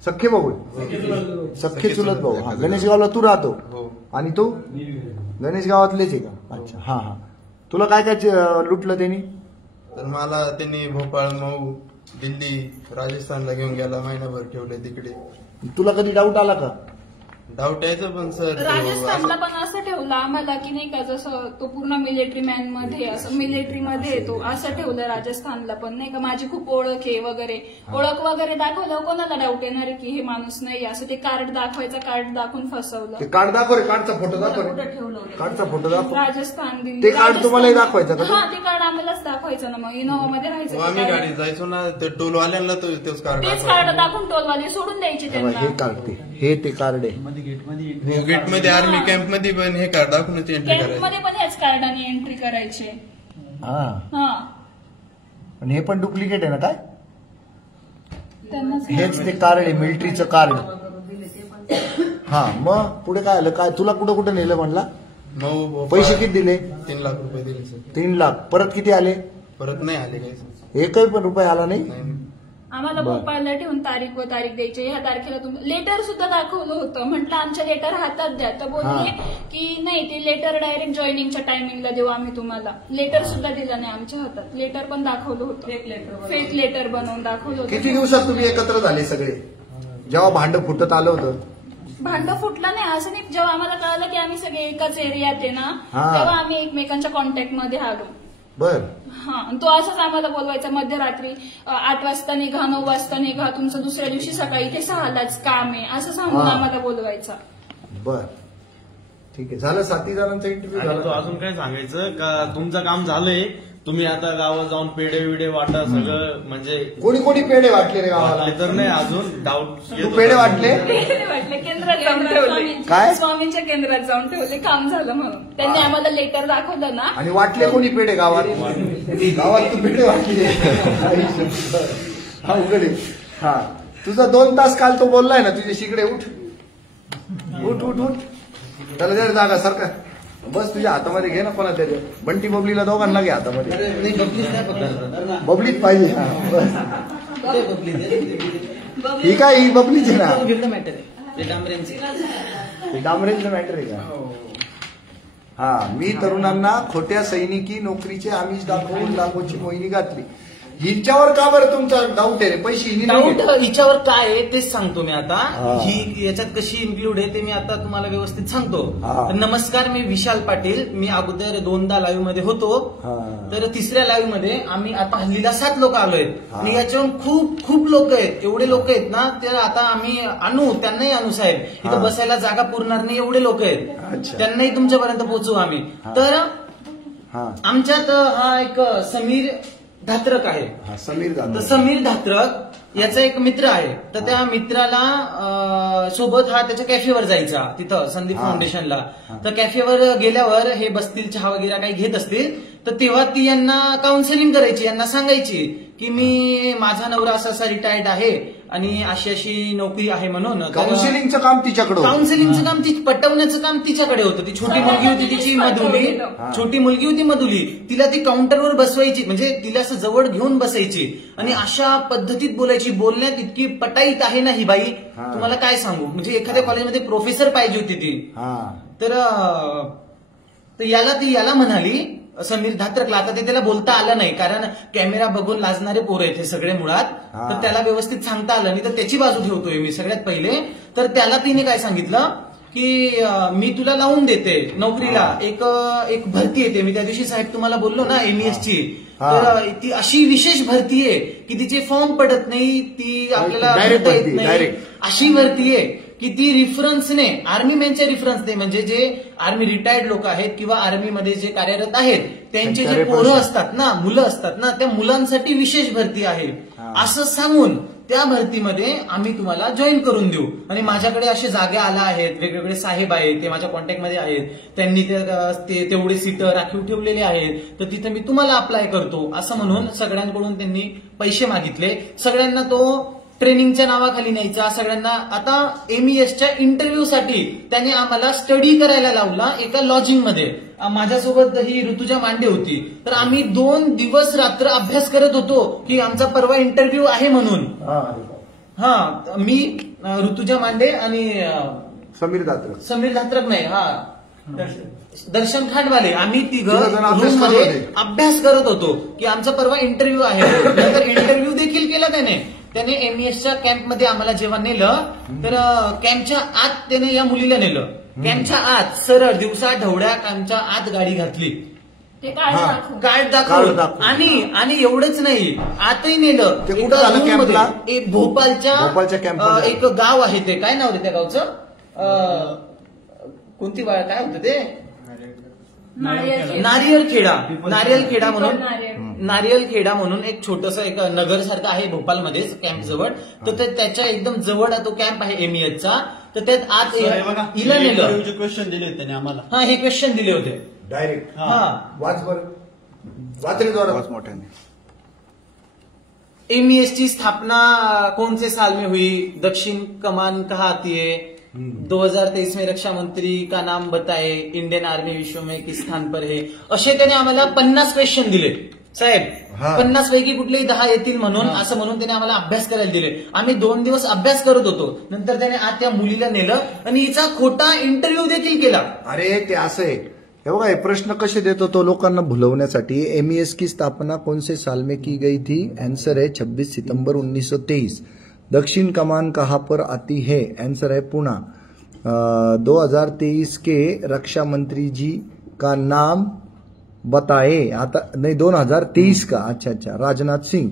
सख्खे भाऊ? सख्खे चुलत भाऊ. गणेशगावला तू राहतो? हो. आणि तू गणेश गावातलेच आहे का? अच्छा. तुला काय काय लुटलं त्यांनी? तर मला त्यांनी भोपाळ, मऊ, दिल्ली, राजस्थानला घेऊन गेला, महिनाभर ठेवले तिकडे. तुला कधी डाऊट आला का? डाऊट यायचं, पण सर राजस्थानला पण असं ठेवलं आम्हाला की नाही का, जसं तो पूर्ण मिलिटरी मॅन मध्ये, असं मिलिटरीमध्ये येतो असं ठेवलं राजस्थानला पण नाही का. माझी खूप ओळख आहे वगैरे, ओळख वगैरे दाखवलं, कोणाला डाऊट येणार आहे की हे माणूस नाही असं. ते कार्ड दाखवायचं, कार्ड दाखवून फसवलं. ते कार्ड दाखव रे, कार्डचा फोटो दाखव रे, कुठं ठेवलं होतं कार्डचा फोटो दाखव. राजस्थान, दिल्ली. ते कार्ड तुम्हालाही दाखवायचं का? हा, ते कार्ड आम्हालाच दाखवायचं ना. मग इनोवा मध्ये राहायचं. आम्ही गाडीत जायचो ना, ते टोलवाल्यांना तेच कार्ड तेच कार्ड दाखवून टोलवाले सोडून द्यायचे त्यांना. हे कार्ड, ते कार्ड आहे. गेटमध्ये आर्मी कॅम्प मध्ये पण हे कार्ड दाखवून एंट्री करायची. मध्ये पण हेच कार्डाने एंट्री करायचे. पण हे पण डुप्लिकेट आहे ना? काय त्यांनाच हेच ते कार्ड आहे, मिलिटरीचं कार्ड. मग पुढे काय आलं? काय तुला कुठं कुठं नेलं म्हणला? मऊ. पैसे किती दिले? 3 लाख रुपये दिले सर. 3 लाख. परत किती आले? परत नाही आले काही. एकही पण रुपये आला नाही? आम्हाला भोपाळला ठेवून तारीख व तारीख द्यायची, ह्या तारखेला तुम्ही. लेटर सुद्धा दाखवलं होतं, म्हटलं आमच्या लेटर हातात द्या. तर बोलले की नाही, ते लेटर डायरेक्ट जॉईनिंगच्या टायमिंगला देऊ आम्ही तुम्हाला. लेटर सुद्धा दिलं नाही आमच्या हातात. लेटर पण दाखवलं होतं, फेक लेटर बनवून दाखवलं होतं. किती दिवसात तुम्ही एकत्र झाले सगळे, जेव्हा भांड फुटत आलं होतं? भांड फुटलं नाही असं नाही. जेव्हा आम्हाला कळलं की आम्ही सगळे एकाच एरियात आहे ना, तेव्हा आम्ही एकमेकांच्या कॉन्टॅक्टमध्ये आलो. बर. तो असंच आम्हाला बोलवायचा, मध्यरात्री 8 वाजता निघा, 9 वाजता निघा, तुमचं दुसऱ्या दिवशी सकाळी इथे 6लाच काम आहे असं सांगून आम्हाला बोलवायचा. बर, ठीक आहे. झालं 7 जणांचा इंटरव्ह्यू झाला. तो अजून काय सांगायचं का, तुमचं काम झालंय, तुम्ही आता गावात जाऊन पेढे विडे वाटा सगळं. म्हणजे कोणी पेढे वाटले रे गावाला? तर नाही अजून डाऊट. तू पेढे वाटले? वाटले केंद्रात जाऊन ठेवले. काय? स्वामींच्या केंद्रात जाऊन ठेवले, काम झालं म्हणून. त्यांनी आम्हाला लेटर दाखवलं ना. आणि वाटले कोणी पेढे गावात? गावात तू पेढे वाटले? उघडे. तुझा 2 तास काल तो बोललाय ना तुझ्या शिकडे. उठ त्याला द्या जागा सारखा. बस तुझ्या हातामध्ये घे ना. कोणा त्याच्या बंटी बबलीला दोघांना घे हातामध्ये. बबलीच पाहिजे. ही काय, ही बबलीच आहे ना? डांबरेंचं मॅटर आहे का? मी तरुणांना खोट्या सैनिकी नोकरीचे आमिष दाखवून लाखोची मोहिनी घातली. हिच्यावर का बरं तुमचा डाऊट आहे रे? पैसे हिने नाही डाऊट घेतले. हिच्यावर काय आहे तेच सांगतो मी आता. हा. ही याच्यात कशी इन्क्लूड आहे ते मी आता तुम्हाला व्यवस्थित सांगतो. हा. तर नमस्कार, मी विशाल पाटील. मी अगोदर 2दा लाईव्ह मध्ये होतो. हा. तर तिसऱ्या लाईव्ह मध्ये आम्ही आता हल्लीला 7 लोक आलोय. हा. आणि याच्यावरून खूप खूप लोक आहेत. एवढे लोक आहेत ना, तर आता आम्ही आणू, त्यांनाही आणू साहेब. हा. इथं बसायला जागा पुरणार नाही एवढे लोक आहेत. अच्छा. त्यांनाही तुमच्यापर्यंत पोहोचवू आम्ही. हा. तर हा आमच्यात हा एक समीर धात्रक आहे. हा, समीर तर दादा. समीर धात्रक याचा एक मित्र आहे. तर त्या मित्राला सोबत हा त्याच्या कॅफेवर जायचा, तिथं संदीप हा. फाउंडेशनला. हा. तर कॅफेवर गेल्यावर हे बसतील, चहा वगैरे काही घेत असतील, तर तेव्हा ती यांना काउन्सिलिंग करायची, यांना सांगायची की मी माझा नवरा असा असा रिटायर्ड आहे आणि अशी अशी नोकरी आहे म्हणून. काउन्सिलिंगचं काम तिच्याकडे होतं. काउन्सिलिंगचं काम, ती पटवण्याचं काम तिच्याकडे होतं. ती छोटी मुलगी होती तिची मधुली, छोटी मुलगी होती मधुली. तिला ती काउंटरवर बसवायची, म्हणजे तिला असं जवळ घेऊन बसायची आणि अशा पद्धतीत बोलायची. बोलण्यात इतकी पटाईत आहे ना ही बाई, हा. तुम्हाला काय सांगू. म्हणजे एखाद्या कॉलेजमध्ये प्रोफेसर पाहिजे होती ती. हा. तर याला म्हणाली, समीर धात्रकला. आता ते त्याला बोलता आलं नाही, कारण कॅमेरा बघून लाजणारे पोरं आहेत हे सगळे मुळात. हा. तर त्याला व्यवस्थित सांगता आलं नाही. तर त्याची बाजू ठेवतोय मी सगळ्यात पहिले. तर त्याला तिने काय सांगितलं की मी तुला लावून देते नोकरीला, एक भरती येते. मी त्या दिवशी साहेब तुम्हाला बोललो ना एमईएसची. हा. तर ती अशी विशेष भरती आहे की तिचे फॉर्म पडत नाही, ती आपल्याला Direct भरता येत भरती, नाही. direct. अशी भरती आहे की ती रेफरन्सने, आर्मी मॅनच्या रेफरन्सने, म्हणजे जे आर्मी रिटायर्ड लोक आहेत किंवा आर्मीमध्ये जे कार्यरत आहेत त्यांचे जे पोरं असतात ना, मुलं असतात ना, त्या मुलांसाठी विशेष भरती आहे असं सांगून त्या भरतीमध्ये आम्ही तुम्हाला जॉईन करून देऊ. आणि माझ्याकडे असे जागा आल्या आहेत, वेगवेगळे साहेब आहेत, ते माझ्या कॉन्टॅक्टमध्ये आहेत, त्यांनी तेवढे सीट राखीव ठेवलेले आहेत, तर तिथे मी तुम्हाला अप्लाय करतो असं म्हणून सगळ्यांकडून त्यांनी पैसे मागितले. सगळ्यांना तो ट्रेनिंगच्या नावाखाली न्यायचा सगळ्यांना. आता एमईएसच्या इंटरव्ह्यूसाठी त्याने आम्हाला स्टडी करायला लावला एका लॉजिंगमध्ये. माझ्यासोबत ही ऋतुजा मांडे होती. तर आम्ही 2 दिवस रात्र अभ्यास करत होतो की आमचा परवा इंटरव्ह्यू आहे म्हणून. हा, मी ऋतुजा मांडे आणि समीर दात्रक. समीर धात्रक नाही, दर्शन खांडवाले, आम्ही तिघं जण अभ्यास रूम करत मध्ये होते. अभ्यास करत होतो की आमचा परवा इंटरव्ह्यू आहे. नंतर इंटरव्ह्यू देखील केला त्याने एमईएसच्या कॅम्पमध्ये आम्हाला जेव्हा नेलं, तर कॅम्पच्या आत त्याने या मुलीला नेलं. कॅम्पच्या आत सरळ दिवसा ढवळ्या कॅम्पच्या आत गाडी घातली, ते कार्ड कार्ड दाखवलं आणि एवढंच नाही, आतही नेलं. ते कुठं झालं कॅम्पला? भोपाळच्या कॅम्पमध्ये एक गाव आहे, ते काय नाव रे त्या गावचं, कोणती काय होतं ते, नारियल खेडा म्हणून एक छोटस एक नगर सारखं आहे भोपाळमध्येच कॅम्प जवळ. तर त्याच्या एकदम जवळ तो कॅम्प आहे एमईएसचा. तर त्यात आत हिला नेलं. क्वेश्चन दिले त्यांनी आम्हाला. हा, हे क्वेश्चन दिले होते डायरेक्ट. हाँ, वाच वाच मोठ्याने. एमईएस की स्थापना कौन से साल में हुई, दक्षिण कमान कहाँ आती है, 2023 में रक्षा मंत्री का नाम बताए, इंडियन आर्मी विश्व में किस स्थान पर है. असे त्याने आम्हाला 50 क्वेश्चन दिले साहेब. 50 पैकी कुठलेही 10 येतील म्हणून असं म्हणून त्याने आम्हाला अभ्यास करायला दिले. आम्ही 2 दिवस अभ्यास करत होतो. नंतर त्याने आज त्या मुलीला नेलं आणि हिचा खोटा इंटरव्ह्यू देखील केला. अरे ते असं आहे, हे बघा, हे प्रश्न कसे देतो तो लोकांना भुलवण्यासाठी. एमईएस की स्थापना कौन से साल में की गई थी? आंसर है 26 सितंबर 1923. दक्षिण कमान कहाँ पर आती है? आंसर है पुणे. 2023 के रक्षा मंत्री जी का नाम बताए. आता नहीं, 2023 का. अच्छा, राजनाथ सिंह.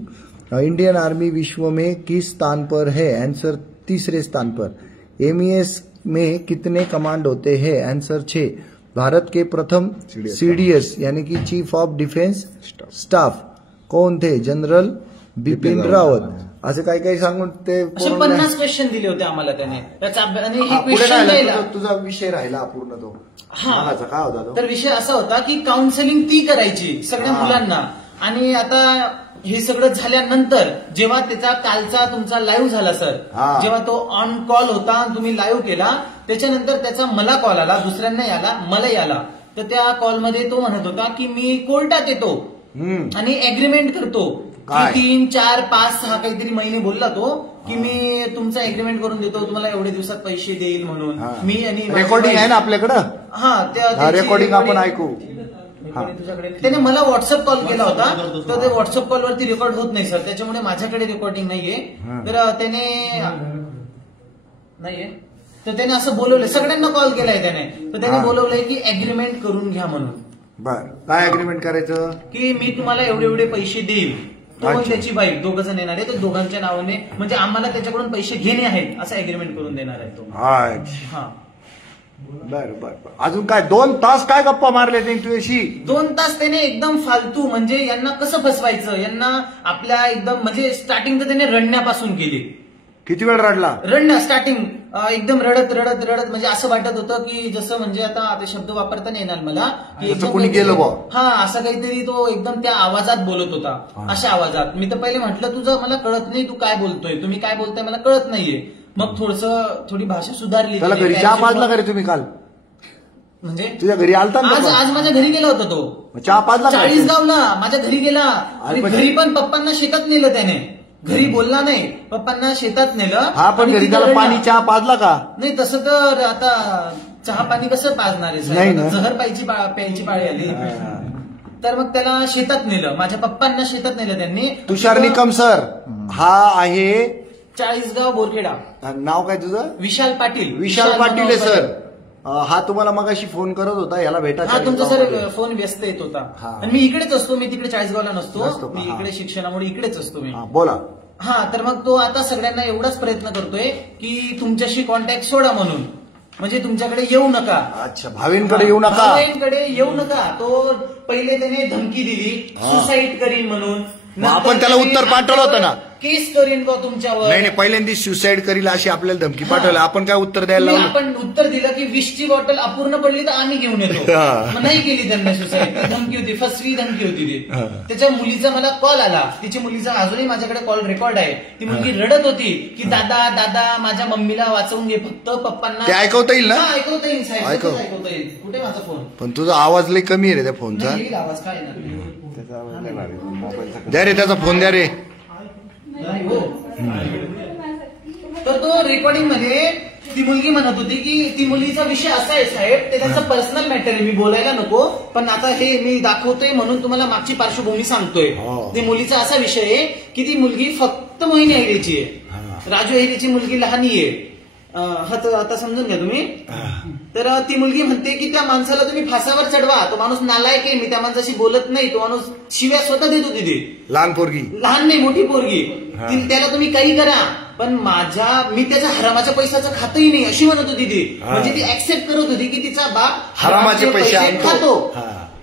इंडियन आर्मी विश्व में किस स्थान पर है? आंसर 3रे स्थान पर. एमईएस में कितने कमांड होते हैं? आंसर 6. भारत के प्रथम सीडीएस यानी कि चीफ ऑफ डिफेंस स्टाफ कौन थे? जनरल बिपिन रावत. असं काही काही सांगून ते 50 क्वेश्चन दिले होते आम्हाला त्याने. त्याचा आणि हे पुढे क्वेश्चन राहिला तुझा विषय राहिला अपूर्ण तो. मनाचा काय होता तो? तर विषय असा होता की काउन्सिलिंग ती करायची सगळ्या मुलांना. आणि आता हे सगळं झाल्यानंतर जेव्हा त्याचा कालचा तुमचा लाईव्ह झाला सर, जेव्हा तो ऑन कॉल होता तुम्ही लाईव्ह केला, त्याच्यानंतर त्याचा मला कॉल आला, दुसऱ्यांना आला, मलाही आला. तर त्या कॉलमध्ये तो म्हणत होता की मी कोर्टात येतो आणि अग्रीमेंट करतो की 3, 4, 5, 6 काहीतरी महिने बोलला तो की मी तुमचा अग्रीमेंट करून देतो, तुम्हाला एवढे दिवसात पैसे देईल म्हणून. मी आणि रेकॉर्डिंग आहे ना आपल्याकडं? हा, रेकॉर्डिंग आपण ऐकू. रेकॉर्डिंग तुझ्याकडे त्याने मला व्हॉट्सअप कॉल केला होता, तर ते व्हॉट्सअप कॉलवरती रेकॉर्ड होत नाही सर, त्याच्यामुळे माझ्याकडे रेकॉर्डिंग नाहीये. तर त्याने नाहीये, तर त्याने असं बोलवलंय, सगळ्यांना कॉल केलाय त्याने, तर त्याने बोलवलंय की अग्रीमेंट करून घ्या म्हणून. बर, काय अग्रीमेंट करायचं? की मी तुम्हाला एवढे एवढे पैसे देईल, तो आणि त्याची बाईक दोघ जण येणार आहे, तर दोघांच्या नावाने म्हणजे आम्हाला त्याच्याकडून पैसे घेणे आहेत असं अग्रीमेंट करून देणार आहे तो. हा बर बर, अजून काय 2 तास काय गप्पा मारले त्यांनी तुझ्याशी? 2 तास त्याने एकदम फालतू, म्हणजे यांना कसं फसवायचं, यांना आपल्या एकदम म्हणजे स्टार्टिंग तर त्याने रडण्यापासून केली. किती वेळ रडला? रडणं स्टार्टिंग एकदम रडत रडत रडत, म्हणजे असं वाटत होतं की जसं म्हणजे आता शब्द वापरता नाही येणार मला, की कोणी गेलं बा, हा असं काहीतरी तो एकदम त्या आवाजात बोलत होता, अशा आवाजात. मी तर पहिले म्हटलं तुझं मला कळत नाही, तू काय बोलतोय, तुम्ही काय बोलताय मला कळत नाहीये. मग थोडी भाषा सुधारली. त्याला घरी चहा पाजला का रे तुम्ही काल? म्हणजे तुझ्या घरी आलता ना? आज माझ्या घरी गेला होता तो, चहा पाजला? 40 गावला माझ्या घरी गेला, आणि घरी पण पप्पांना शेतात नेलं त्याने, घरी बोलला नाही, पप्पांना शेतात नेलं. हा, पण घरी त्याला पाणी चहा पाजला का? नाही, तसं तर आता चहा पाणी कसं पाजणार आहे, जहर प्यायची पाळी आली. तर मग त्याला शेतात नेलं, माझ्या पप्पांना शेतात नेलं त्यांनी. तुषार निकम सर हा आहे 40 गाव बोरखेडा. नाव काय तुझं? विशाल पाटील. विशाल पाटील आहे सर. हा तुम्हाला मगाशी फोन करत होता, याला भेटा. हा, तुमचा सर फोन व्यस्त येत होता, आणि मी इकडेच असतो, मी तिकडे 40 गावला नसतो, मी इकडे शिक्षणामुळे इकडेच असतो मी. बोला. हा, तर मग तो आता सगळ्यांना एवढाच प्रयत्न करतोय की तुमच्याशी कॉन्टॅक्ट सोडा म्हणून, म्हणजे तुमच्याकडे येऊ नका. अच्छा, भावींकडे येऊ नका. भावींकडे येऊ नका. तो पहिले त्याने धमकी दिली, सुसाईड करीन म्हणून. आपण त्याला उत्तर पाठवलं होतं ना, केस करीन बा तुमच्यावर. नाही, पहिल्यांदा सुसाईड करील अशी आपल्याला धमकी पाठवली, आपण काय उत्तर द्यायला लावलं? आपण उत्तर दिलं की 20ची बॉटल अपूर्ण पडली तर आम्ही घेऊन येतो. नाही केली त्यांना सुसाईड, धमकी होती, फसवी धमकी होती ती. त्याच्या मुलीचा मला कॉल आला, तिची मुलीचा अजूनही माझ्याकडे कॉल रेकॉर्ड आहे. ती मुलगी रडत होती की दादा दादा माझ्या मम्मीला वाचवून घे, फक्त पप्पांना. ते ऐकवता येईल ना? ऐकवता येईल साहेब, ऐकवता येईल. कुठे माझा फोन? पण तुझा आवाज लई कमी आहे रे त्या फोनचा. आवाज काय येणार? द्या रे त्याचा फोन, द्या रे. तर तो रेकॉर्डिंग मध्ये ती मुलगी म्हणत होती की ती मुलीचा विषय असा आहे साहेब, ते त्याचा पर्सनल मॅटर आहे, मी बोलायला नको, पण आता हे मी दाखवतोय म्हणून तुम्हाला मागची पार्श्वभूमी सांगतोय. ती मुलीचा असा विषय आहे की ती मुलगी फक्त मोहिनी अहिरेची आहे, राजू अहिरेची मुलगी लहानी आहे. आता समजून घ्या तुम्ही. तर ती मुलगी म्हणते की त्या माणसाला तुम्ही फासावर चढवा, तो माणूस नालायक आहे, मी त्या माणसाशी बोलत नाही, तो माणूस शिव्या स्वतः देत होती. ती लहान पोरगी, लहान नाही मोठी पोरगी, त्याला तुम्ही काही करा, पण मी त्याच्या हरामाच्या पैशाचं खातही नाही अशी म्हणत होती ती. म्हणजे ती ऍक्सेप्ट करत होती की तिचा बाप हरामाचे पैसे खातो.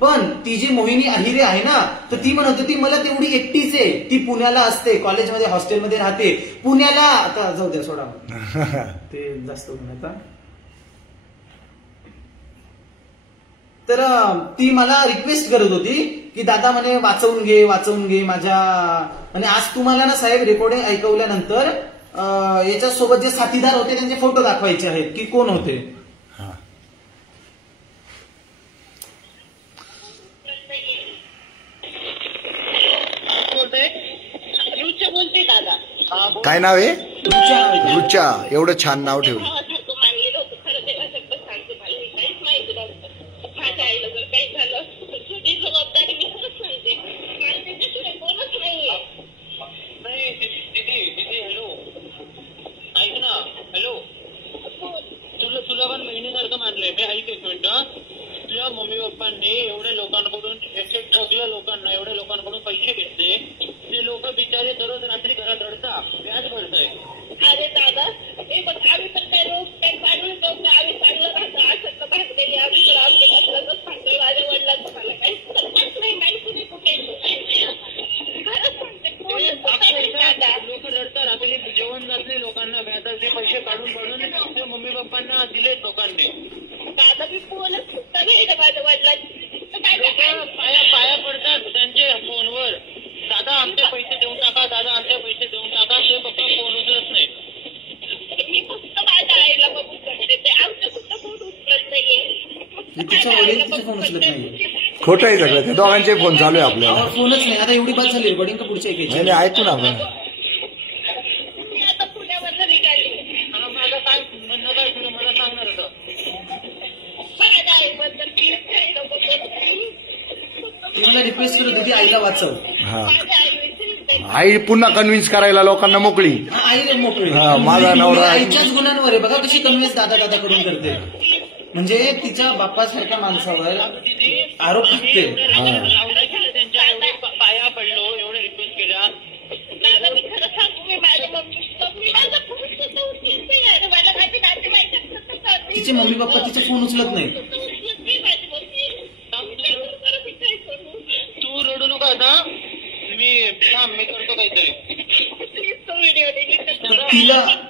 पण ती जी मोहिनी अहिरे आहे ना, तर ती म्हणत होती मला तेवढी एकटीच आहे, ती पुण्याला असते, कॉलेजमध्ये हॉस्टेलमध्ये राहते पुण्याला. आता जाऊ द्या, सोडा ते जास्त आता. तर ती मला रिक्वेस्ट करत होती की दादा म्हणे वाचवून घे माझ्या. आणि आज तुम्हाला ना साहेब रेकॉर्डिंग ऐकवल्यानंतर याच्यासोबत जे साथीदार होते त्यांचे फोटो दाखवायचे आहेत की कोण होते. बोलते दादा. काय नाव आहे? रुचा. एवढं छान नाव ठेवलं. माझ्या आईला जर काही झालं तर तुझी जबाबदारी मी खरंच सांगते, मला त्याच्याशिवाय बोलत नाहीये. नाही दीदी हॅलो, ऐक ना, हॅलो, तुला पण बहिणीसारखं मानलंय मी. ऐक एक मिनिट. तुझ्या मम्मी पप्पांनी एवढ्या लोकांकडून एवढ्या लोकांकडून पैसे घेतले, ते लोक बिचारे दररोज रात्री घरात रडता, व्याज भरताय. अरे दादा, हे बघ, आम्ही पण काही रोज काही चांगलं करतो, आम्ही चांगलं राहतो, असं भागलेली आम्ही पण आमच्या घरातच सांगतोय. माझ्या वडिलांचं मला काही सत्ताच नाही, माहिती नाही कुठे खरंच सांगते. लोक रडतात, रात्री जेवण जात नाही लोकांना, व्याजाचे पैसे काढून मम्मी पप्पांना दिलेत लोकांनी. दादा मी बोलत सुद्धा नाही का माझ्या वडिलांची, पाया पडतात त्यांच्या फोनवर. दादा आमचे पैसे देऊन टाका, दादा आमचे पैसे देऊन टाका, ते पप्पा फोन उचलत नाही. मी फक्त माझ्या आईला बघू शकते, ते आमच्या सुद्धा फोन उचलत नाहीये. तिच्या वडील तिचे फोन उचलत नाही. खोटं आहे सगळं, ते दोघांचे फोन चालू आहे आपल्याला. फोनच नाही. आता एवढी बात झाली रेकॉर्डिंग का पुढच्या नाही ऐकू ना आपण. मी आता पुण्यावर निघाली. माझं काय म्हणणं काय तुला मला सांगणार होतं. माझ्या आईबद्दल प्लीज काही नको करू. समजा रिक्वेस्ट करत होती आईला वाचव, हा, आई पुन्हा कन्व्हिन्स करायला लोकांना मोकळी, आई मोकळी, माझा नवरा आईच्याच गुणांवर आहे बघा कशी कन्व्हिन्स दादा दादा करून करते, म्हणजे तिच्या बाप्पासारख्या माणसावर आरोप टाकते. पाया पडलो, एवढं रिक्वेस्ट केल्या. दादा मी खरं सांगू, मी माझ्या माझा फोन सुद्धा उचलत नाही आहे. मला माझे नातेवाईक तिचे मम्मी पप्पा तिचा फोन उचलत नाही. तू रडू नका आता, मी करतो काहीतरी.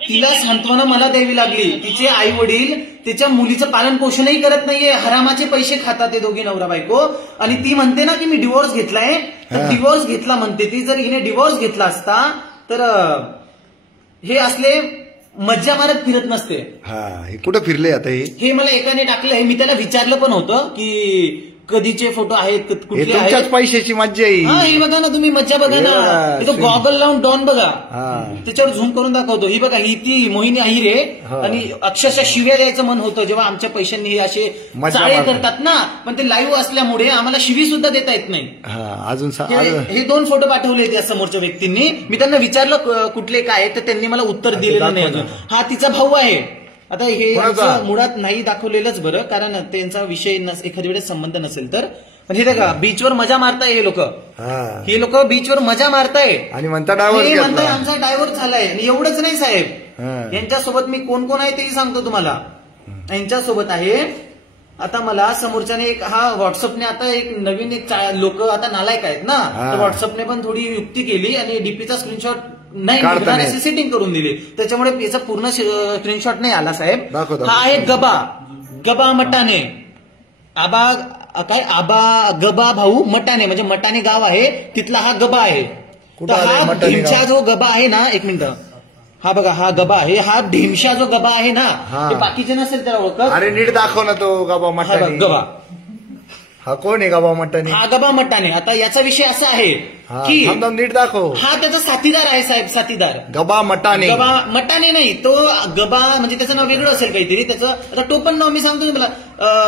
तिला सांत्वना मला द्यावी लागली. तिचे आई वडील तिच्या मुलीचं पालन पोषणही करत नाहीये, हरामाचे पैसे खातात ते दोघी नवरा बायको. आणि ती म्हणते ना की मी डिवोर्स घेतलाय, तर डिवोर्स घेतला म्हणते ती. जर हिने डिवोर्स घेतला असता तर हे असले मज्जा मारत फिरत नसते. हा, हे कुठं फिरले आता हे मला एकाने टाकलं. हे मी त्याला विचारलं पण होतं की कधीचे फोटो आहेत, कुठले आहेत. पैशाची मज्जा येईल. हा, हे बघा ना तुम्ही, मज्जा बघा ना. इथं गॉगल लावून डॉन बघा, त्याच्यावर झूम करून दाखवतो. ही बघा, ही ती मोहिनी अहिरे. आणि अक्षरशः शिव्या द्यायचं मन होतं जेव्हा आमच्या पैशांनी हे असे चाळे करतात ना, पण ते लाईव्ह असल्यामुळे आम्हाला शिवी सुद्धा देता येत नाही. अजून हे 2 फोटो पाठवले त्या समोरच्या व्यक्तींनी. मी त्यांना विचारलं कुठले काय, तर त्यांनी मला उत्तर दिलेलं नाही अजून. हा तिचा भाऊ आहे. आता हे मुळात नाही दाखवलेलंच बरं, कारण त्यांचा विषय एखाद्या वेळेस संबंध नसेल तर. पण हे बघा, बीचवर मजा मारताय हे लोक. हे लोक बीचवर मजा मारताय आणि म्हणताय आमचा डायव्हर्स झालाय. आणि एवढंच नाही साहेब, यांच्यासोबत मी कोण कोण आहे तेही सांगतो तुम्हाला. यांच्यासोबत आहे आता मला समोरच्याने एक, हा व्हॉट्सअपने आता एक नवीन लोक आता नालायक आहेत ना, तर व्हॉट्सअपने पण थोडी युक्ती केली आणि डीपीचा स्क्रीनशॉट नाही सेटिंग करून दिली. त्याच्यामुळे याचा पूर्ण स्क्रीनशॉट नाही आला साहेब. हा आहे गबा मटाने, गबा भाऊ मटाने, म्हणजे मटाने गाव आहे तिथला हा गबा आहे. हा ढिमशा जो गबा आहे ना, एक मिनिट, हा बघा हा गबा आहे. हा ढिमशा जो गबा आहे ना, ते बाकीचे नसेल त्याला ओळखत. अरे नीट दाखव ना तो गबा मटाने. गबा हा कोण आहे गबा मटाने? हा गबा मटाने. आता याचा विषय असा आहे की नीट दाखव. हा त्याचा साथीदार आहे साहेब, साथीदार. गबा मटाने. गबा मटाने नाही, तो गबा म्हणजे त्याचं नाव वेगळं असेल काहीतरी. त्याचं आता टोपण नाव मी सांगतो तुम्हाला,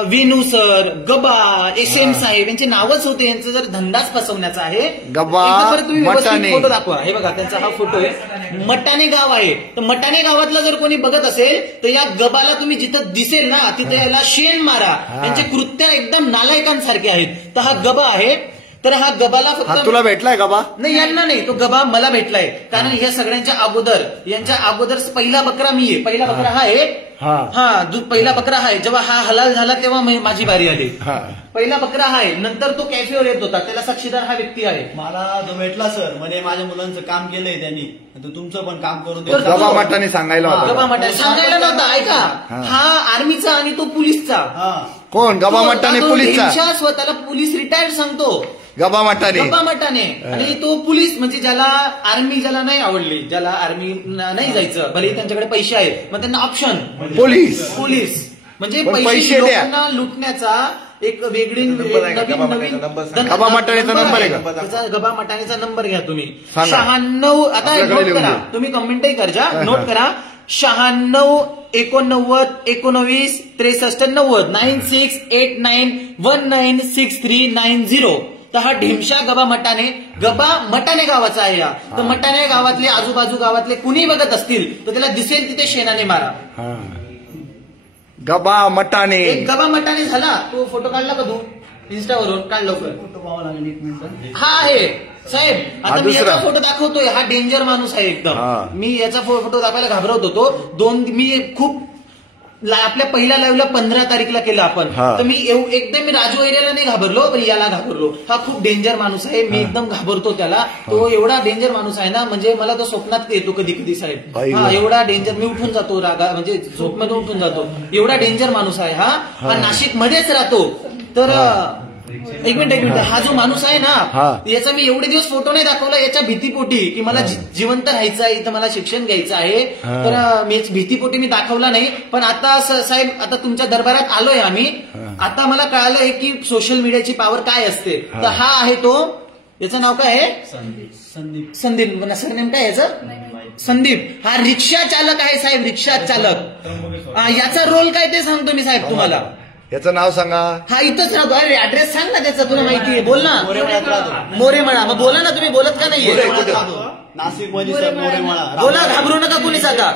वेणू सर, गबा, एसएम साहेब यांचे नावच होते. यांचा जर धंदाच फसवण्याचा आहे. गबा मटाने. फोटो दाखवा. हे बघा त्यांचा हा फोटो आहे. मटाने गाव आहे. तर मटाने गावातला जर कोणी बघत असेल तर या गबाला तुम्ही जिथं दिसेल ना तिथे याला शेण मारा. यांचे कृत्य एकदम नालायकांसारखे आहेत. तर हा गबा आहे. तर हा गबाला फक्त तुला भेटलाय गबा? नाही, यांना नाही, तो गबा मला भेटलाय. कारण ह्या सगळ्यांच्या अगोदर पहिला बकरा मी आहे. पहिला बकरा हा आहे. पहिला बकरा आहे. जेव्हा हा हलाल झाला तेव्हा माझी बारी आली. पहिला बकरा हा आहे. नंतर तो कॅफेवर येत होता, त्याला साक्षीदार हा व्यक्ती आहे. मला तो भेटला सर, म्हणे माझ्या मुलांचं काम केलंय त्यांनी, तुमचं पण काम करून गबा मटाने सांगायला गबा मटाने सांगायला नव्हता. ऐका, हा आर्मीचा आणि तो पोलीसचा. कोण? गबा मटाने पोलीसचा. स्वतःला पोलीस रिटायर्ड सांगतो. गबा मटाने. आणि तो पोलीस म्हणजे ज्याला आर्मी ज्याला नाही आवडली, ज्याला आर्मी नाही जायचं, भले त्यांच्याकडे पैसे आहेत, मग त्यांना ऑप्शन पोलीस म्हणजे पैसे लोकांना लुटण्याचा एक वेगळी नवीन गबा मटानेचा नंबर आहे का? त्याचा गबा मटानेचा नंबर घ्या तुम्ही. 96 आता नोट करा, तुम्ही कमेंटही करजा, नोट करा. 96 89 19 63 90 9689196390. तर हा ढिमशा गबा मटाने गावाचा आहे. तर मटाने गावातले आजूबाजू गावातले कुणी बघत असतील तर त्याला दिसेल तिथे शेणाने मारा. गबा मटाने. गबा मटाने झाला. तो फोटो काढला का तू इन्स्टावरून? काढ लवकर. फोटो पाहावा लागेल, एक मिनिट. हा आहे साहेब. आता मी याचा फोटो दाखवतोय. हा डेंजर माणूस आहे एकदम. मी याचा फोटो दाखवायला घाबरत होतो. मी खूप आपल्या पहिल्या लाईव्हला 15 तारीखला केलं आपण. तर मी एकदम राजू एरियाला नाही घाबरलो, पण याला घाबरलो. हा खूप डेंजर माणूस आहे. मी एकदम घाबरतो त्याला. तो एवढा डेंजर माणूस आहे ना, म्हणजे मला तो स्वप्नात येतो कधी कधी साहेब. हा एवढा डेंजर, मी उठून जातो रागा, म्हणजे झोपमध्ये उठून जातो. एवढा डेंजर माणूस आहे हा नाशिक मध्येच राहतो. तर एक मिनिट, हा जो माणूस आहे ना, याचा मी एवढे दिवस फोटो नाही दाखवला याच्या भीतीपोटी, की मला जिवंत राहायचं आहे, इथं मला शिक्षण घ्यायचं आहे. तर मी भीतीपोटी मी दाखवला नाही. पण आता साहेब, आता तुमच्या दरबारात आलोय आम्ही. आता मला कळालंय की सोशल मीडियाची पॉवर काय असते. तर हा आहे तो, याचं नाव काय आहे? संदीप. सरनेम काय याचं? संदीप. हा रिक्षा चालक आहे साहेब, रिक्षा चालक. याचा रोल काय ते सांगतो मी साहेब तुम्हाला. याचं नाव सांगा. हा इथंच राहतो. अरे ऍड्रेस सांग ना त्याचा, तुला माहिती आहे. बोल ना. मोरेमळा. मग बोला ना, तुम्ही बोलत का नाहीये? नाशिक मध्ये सर मोरेमळा. बोला, घाबरू नका कुणीच आता.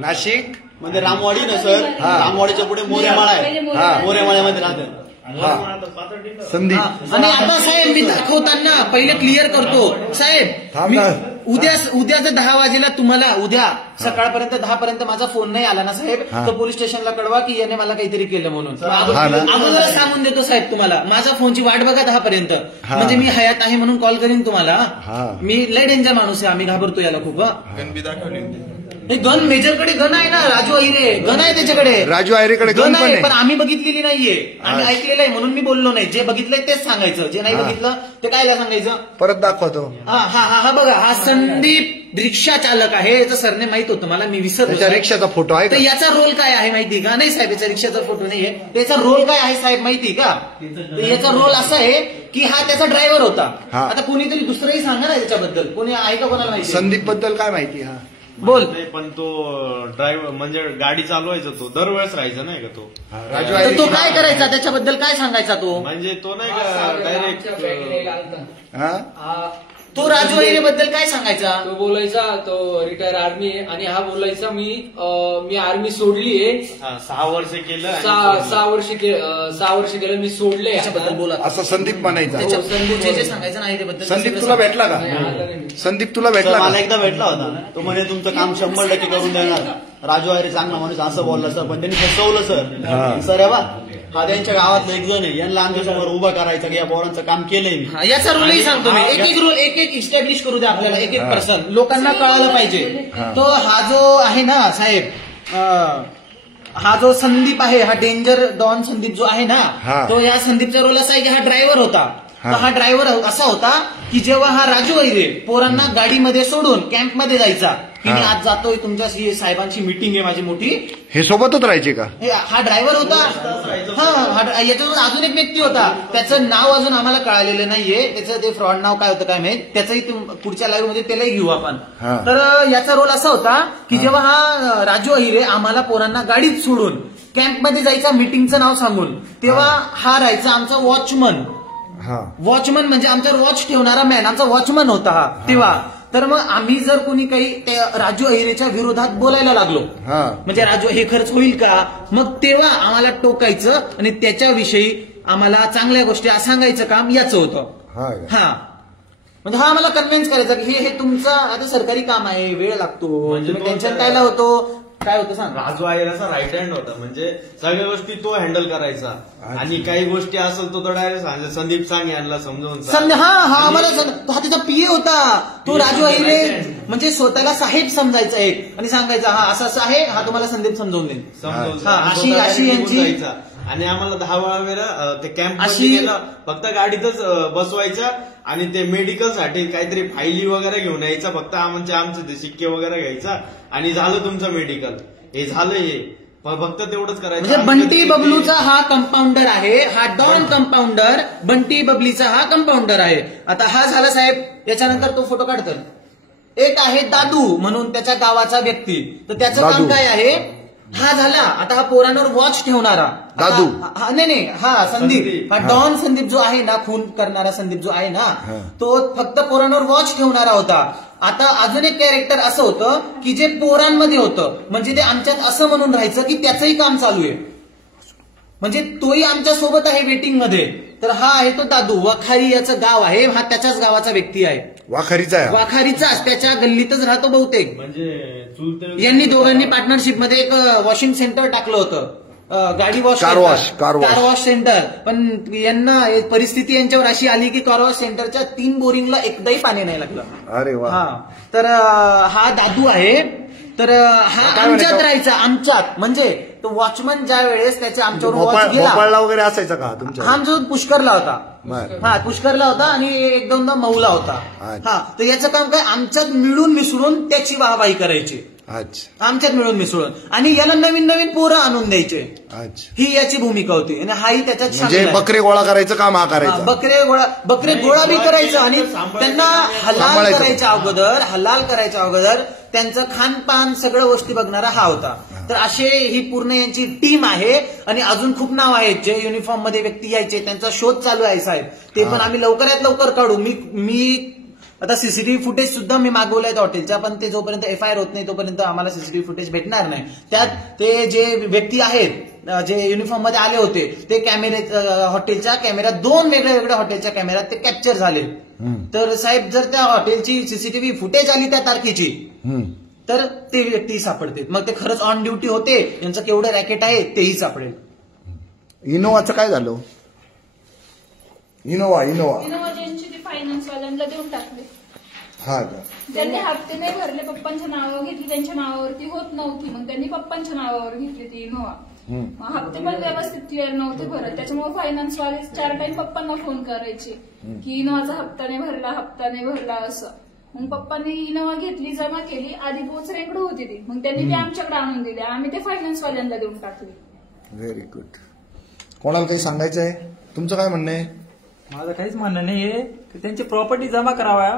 नाशिक म्हणजे रामवाडी ना सर, रामवाडीच्या पुढे मोरेमळा आहे. मोरेमळ्यामध्ये राहतं. संदीप. आणि आता साहेब मी दाखवताना पहिले क्लिअर करतो साहेब, मी उद्याचं 10 वाजेला तुम्हाला उद्या सकाळपर्यंत 10 पर्यंत माझा फोन नाही आला ना साहेब, तर पोलीस स्टेशनला कळवा की याने मला काहीतरी केलं म्हणून. अगोदर सांगून देतो साहेब तुम्हाला, माझा फोनची वाट बघा 10 पर्यंत, म्हणजे मी हयात आहे म्हणून कॉल करीन तुम्हाला. मी लय डेंजर माणूस आहे, आम्ही घाबरतो याला खूप. गन मेजरकडे गन आहे ना, राजू अहिरे गन आहे त्याच्याकडे. राजू अहिरेकडे गन आहे, पण आम्ही बघितलेली नाहीये. आम्ही ऐकलेलं आहे म्हणून मी बोललो नाही. जे बघितलंय तेच सांगायचं, जे नाही बघितलं ते कायला सांगायचं. परत दाखवतो. हा बघा, हा संदीप रिक्षा चालक आहे. याचं सरने माहित होतं मला, मी विसरलो. रिक्षाचा फोटो आहे. तर याचा रोल काय आहे माहिती का? नाही साहेब, याचा रिक्षाचा फोटो नाहीये. त्याचा रोल काय आहे साहेब माहिती का? याचा रोल असा आहे की हा त्याचा ड्रायव्हर होता. आता कोणीतरी दुसरंही सांगा ना त्याच्याबद्दल, कोणी आहे का कोणाला माहिती? संदीप बद्दल काय माहिती? हा बोल. पण तो ड्रायव्हर म्हणजे गाडी चालवायचा, तो दरवेळेस राहायचा नाही का तो राजू. तर तो काय करायचा, त्याच्याबद्दल काय सांगायचा तो? म्हणजे तो नाही का डायरेक्ट तो राजू अहिरे बद्दल काय सांगायचा? तो बोलायचा तो रिटायर आर्मी आहे, आणि हा बोलायचा मी आर्मी सोडलीये. 6 वर्ष केलं. 6 वर्ष केलं मी सोडले. याच्याबद्दल बोला असं संदीप म्हणायचा. जे सांगायचं नाही बद्दल. संदीप तुला भेटला का? संदीप तुला भेटला? मला एकदा भेटला होता. तो म्हणे तुमचं काम 100% करून देणार. राजू अहिरे चांगला माणूस असं बोलला सर, पण त्यांनी फसवलं सर. सर आहे बा, हा त्यांच्या गावातलं एक जण आहे, यांना आमच्या समोर उभा करायचं की या पोरांचं काम केलंय. याचा रोलही सांगतो मी. एक रोल एक इस्टॅब्लिश करू द्या आपल्याला, एक पर्सन, लोकांना कळायला पाहिजे. तो हा जो आहे ना साहेब, हा जो संदीप आहे, हा डेंजर डॉन संदीप जो आहे ना, तो या संदीपचा रोल असा आहे की हा ड्रायव्हर होता. तर हा ड्रायव्हर असा होता की जेव्हा हा राजू अहिरे पोरांना गाडीमध्ये सोडून कॅम्पमध्ये जायचा, की मी आज जातोय तुमच्या साहेबांची मीटिंग आहे माझी मोठी, हे सोबतच राहायचे का? हा ड्रायव्हर होता. हा याच्यावर अजून एक व्यक्ती होता, त्याचं नाव अजून आम्हाला कळालेलं नाहीये. त्याचं ते फ्रॉड नाव काय होतं काय माहित, त्याचंही पुढच्या लाईव्ह मध्ये त्यालाही घेऊ आपण. तर याचा रोल असा होता की जेव्हा हा राजू अहिरे आम्हाला पोरांना गाडीत सोडून कॅम्पमध्ये जायचा मीटिंगचं नाव सांगून, तेव्हा हा राहायचा आमचा वॉचमन. वॉचमन म्हणजे आमचा वॉच ठेवणारा मॅन, आमचा वॉचमन होता हा तेव्हा. तर मग आम्ही जर कोणी काही राजू अहिरेच्या विरोधात बोलायला लागलो, म्हणजे राजू हे खर्च होईल का, मग तेव्हा आम्हाला टोकायचं आणि त्याच्याविषयी आम्हाला चांगल्या गोष्टी सांगायचं काम याचं होतं. म्हणजे हा आम्हाला कन्व्हिन्स करायचा की हे तुमचं आता सरकारी काम आहे, वेळ लागतो, टेन्शन कायला होतो, काय होतं सांग. राजू अहिरेचा राईट हँड होता, म्हणजे सगळ्या गोष्टी तो हँडल करायचा. आणि काही गोष्टी असेल तो डायरेक्ट सांगायचा, संदीप सांग यांना समजावून. हा आम्हाला हा त्याचा पीए होता तो राजू अहिरे, म्हणजे स्वतःला साहेब समजायचा एक, आणि सांगायचा हा असं आहे, हा तुम्हाला संदीप समजावून देईल. अशी यांची. आणि आम्हाला 10 वेळा ते कॅम्प गेला, फक्त गाडीतच बसवायचा आणि ते मेडिकल साठी काहीतरी फायली वगैरे घेऊन यायचा, फक्त आमचे ते शिक्के वगैरे घ्यायचा आणि झालं तुमचं मेडिकल. हे झालं, हे फक्त तेवढंच करायचं. म्हणजे बंटी बबलूचा हा कंपाऊंडर आहे, हा डॉन कंपाऊंडर बंटी बबलीचा हा कंपाऊंडर आहे. आता हा झाला साहेब, त्याच्यानंतर तो फोटो काढतो. एक आहे दादू म्हणून त्याच्या गावाचा व्यक्ती, तर त्याचं काम काय आहे, हा झाला. आता हा पोरांवर वॉच ठेवणारा दादू. नाही हा संदीप, हा डॉन संदीप जो आहे ना, खून करणारा संदीप जो आहे ना, तो फक्त पोरांवर वॉच ठेवणारा होता. आता अजून एक कॅरेक्टर असं होतं की जे पोरांमध्ये होतं, म्हणजे ते आमच्यात असं म्हणून राहायचं की त्याचंही काम चालू आहे, म्हणजे तोही आमच्या सोबत आहे वेटिंग मध्ये. तर हा आहे तो दादू. वाखारी याचं गाव आहे, हा त्याच्याच गावाचा व्यक्ती आहे. वाखारीचाच, त्याच्या गल्लीतच राहतो बहुतेक. म्हणजे यांनी दोघांनी पार्टनरशिप मध्ये एक वॉशिंग सेंटर टाकलं होतं, गाडी वॉश कार वॉश सेंटर. पण यांना परिस्थिती यांच्यावर अशी आली की कार वॉश सेंटरच्या 3 बोरिंगला एकदाही पाणी नाही लागलं. अरे वा. तर हा दादू आहे. तर हा आमच्यात राहायचा, आमच्यात म्हणजे तो वॉचमन ज्या वेळेस त्याच्या आमच्यावर वॉच गेला वगैरे असायचा का तुमच्या? हा आमच्यासोबत पुष्करला होता. पुष्करला होता आणि 1-2दा मौला होता. तर याचं काम काय, आमच्यात मिळून मिसळून त्याची वाहवाही करायची, आमच्यात मिळून मिसळून, आणि याला नवीन नवीन पोरं आणून द्यायचे. ही याची भूमिका होती. आणि हाही त्याच्यात म्हणजे बकरे गोळा करायचं काम हा करायचा. बकरे गोळा बी करायचं आणि त्यांना हलाल करायच्या अगोदर त्यांचं खानपान सगळ्या गोष्टी बघणारा हा होता. तर असे ही पूर्ण यांची टीम आहे आणि अजून खूप नाव आहेत जे युनिफॉर्म मध्ये व्यक्ती यायचे, त्यांचा शोध चालू आहे साहेब. ते पण आम्ही लवकरात लवकर काढू. मी आता सीसीटीव्ही फुटेज सुद्धा मी मागवलंय हॉटेलचा, पण ते जोपर्यंत FIR होत नाही तोपर्यंत आम्हाला सीसीटीव्ही फुटेज भेटणार नाही. त्यात ते जे व्यक्ती आहेत जे युनिफॉर्म मध्ये आले होते ते कॅमेरे हॉटेलच्या कॅमेऱ्यात 2 वेगळ्या हॉटेलच्या कॅमेऱ्यात ते कॅप्चर झाले. तर साहेब जर त्या हॉटेलची सीसीटीव्ही फुटेज आली त्या तारखेची तर ते व्यक्ती सापडते. मग ते खरंच ऑन ड्युटी होते, यांचं केवढं रॅकेट आहे तेही सापडेल. इनोवाचं काय झालं? इनोवा ज्यांची ते फायनान्सवाल्यांना देऊन टाकले. हा, त्यांनी हप्ते नाही भरले, पप्पांच्या नावावर घेतली, त्यांच्या नावावरती होत नव्हती, मग त्यांनी पप्पांच्या नावावर घेतली ती इनोवा. हप्ते पण व्यवस्थित क्लिअर नव्हते भरत, त्याच्यामुळे फायनान्सवाले 4 टाइम पप्पांना फोन करायचे की इनोवाचा हप्ता नाही भरला असं. मग पप्पांनी इनोवा घेतली, जमा केली, आधी बोचरेकडे होती ती, मग त्यांनी ते आमच्याकडे आणून दिले, आम्ही ते फायनान्सवाल्यांना देऊन टाकले. Very good. कोणाला काही सांगायचं आहे? तुमचं काय म्हणणं आहे? माझं काहीच म्हणणं नाहीये, त्यांची प्रॉपर्टी जमा करावा,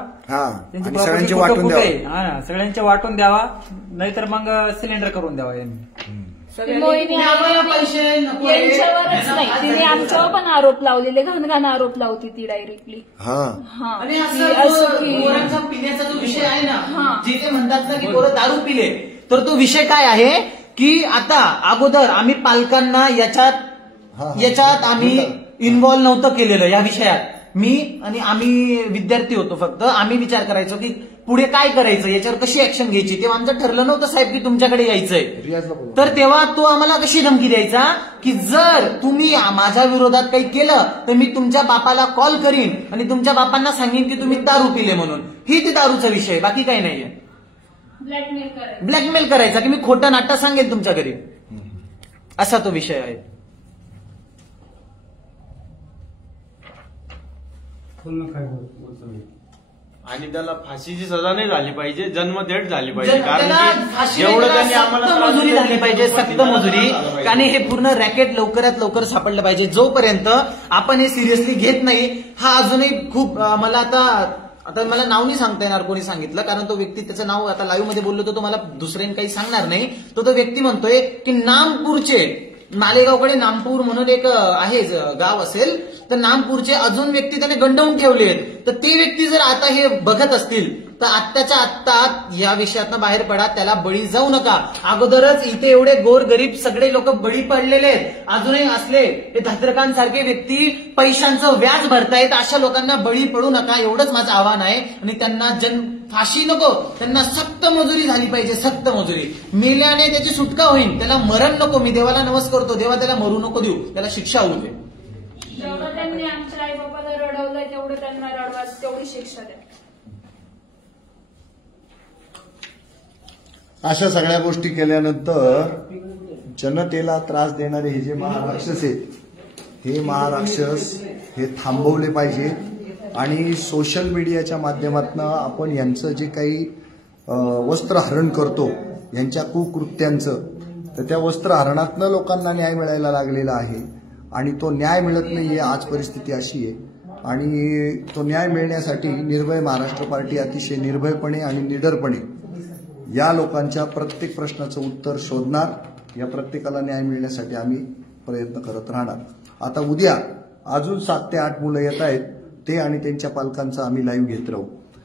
त्यांची सगळ्यांची वाटून द्यावा, सगळ्यांच्या वाटून द्यावा, नाहीतर मग सिलेंडर करून द्यावा यांनी. यांच्यावरच नाही, तिने आमच्यावर पण आरोप लावलेले, घाण आरोप लावती ती डायरेक्टली. आणि पोरांचा पिण्याचा जो विषय आहे ना, जे ते म्हणतात ना की पोरं दारू पिले, तर तो विषय काय आहे की आता अगोदर आम्ही पालकांना याच्यात आम्ही इन्व्हॉल्व नव्हतं केलेलं या विषयात. आम्ही विद्यार्थी होतो, फक्त आम्ही विचार करायचो की पुढे काय करायचं, याच्यावर कशी ऍक्शन घ्यायची. तेव्हा आमचं ठरलं नव्हतं साहेब की तुमच्याकडे यायचंय. तर तेव्हा तो आम्हाला कशी धमकी द्यायचा की जर तुम्ही माझ्या विरोधात काही केलं तर मी तुमच्या बापाला कॉल करीन आणि तुमच्या बापांना सांगेन की तुम्ही दारू पिले म्हणून. ही ती दारूचा विषय, बाकी काही नाहीये. ब्लॅकमेल करायचा की मी खोटं नाटक सांगेन तुमच्या घरी, असा तो विषय आहे. आणि त्याला फाशीची सजा नाही झाली पाहिजे, जन्मठेप झाली पाहिजे. कारण की जेवढं त्यांनी आम्हाला मजुरी झाली पाहिजे, सक्त मजुरी. आणि हे पूर्ण रॅकेट लवकरात लवकर सापडलं पाहिजे. जोपर्यंत आपण हे सिरियसली घेत नाही, हा अजूनही खूप मला आता मला नाव नाही सांगता येणार कोणी सांगितलं, कारण तो व्यक्ती त्याचं नाव आता लाईव्ह मध्ये बोललो तर तो मला दुसऱ्याने काही सांगणार नाही. तो व्यक्ती म्हणतोय की नामपूरचे, मालेगावकडे नामपूर म्हणून एक आहे गाव असेल, तर नामपूरचे अजून व्यक्ती त्याने गंडवून ठेवले आहेत. तर ते व्यक्ती जर आता हे बघत असतील तर आत्ताच्या आत्ता या विषयातनं बाहेर पडा, त्याला बळी जाऊ नका. अगोदरच इथे एवढे गोरगरीब सगळे लोक बळी पडलेले आहेत, अजूनही असले हे धत्रकांसारखे व्यक्ती पैशांचं व्याज भरतायत, अशा लोकांना बळी पडू नका, एवढंच माझं आव्हान आहे. आणि त्यांना फाशी नको, त्यांना सक्त मजुरी झाली पाहिजे, सक्त मजुरी. मेल्याने त्याची सुटका होईल, त्याला मरण नको. मी देवाला नमस्कार करतो, देवा त्याला मरू नको देऊ, त्याला शिक्षा होऊ दे. जेवढं त्यांनी आमच्या आई बाबाला रडवलंय तेवढं त्यांना रडवा, तेवढी शिक्षा द्या. अशा सगळ्या गोष्टी केल्यानंतर जनतेला त्रास देणारे हे जे महाराक्षस आहेत, हे महाराक्षस हे थांबवले पाहिजे. आणि सोशल मीडियाच्या माध्यमातून आपण यांचं जे काही वस्त्रहरण करतो, यांच्या कुकृत्यांचं, तर त्या वस्त्रहरणातनं लोकांना न्याय मिळायला लागलेला आहे. आणि तो न्याय मिळत नाहीये, आज परिस्थिती अशी आहे. आणि तो न्याय मिळण्यासाठी निर्भय महाराष्ट्र पार्टी अतिशय निर्भयपणे आणि निडरपणे या लोकांच्या प्रत्येक प्रश्नाचं उत्तर शोधणार. या प्रत्येकाला न्याय मिळण्यासाठी आम्ही प्रयत्न करत राहणार. आता उद्या अजून 7 ते 8 मुलं येत आहेत, ते आणि त्यांच्या पालकांचा आम्ही लाईव्ह घेत राहू.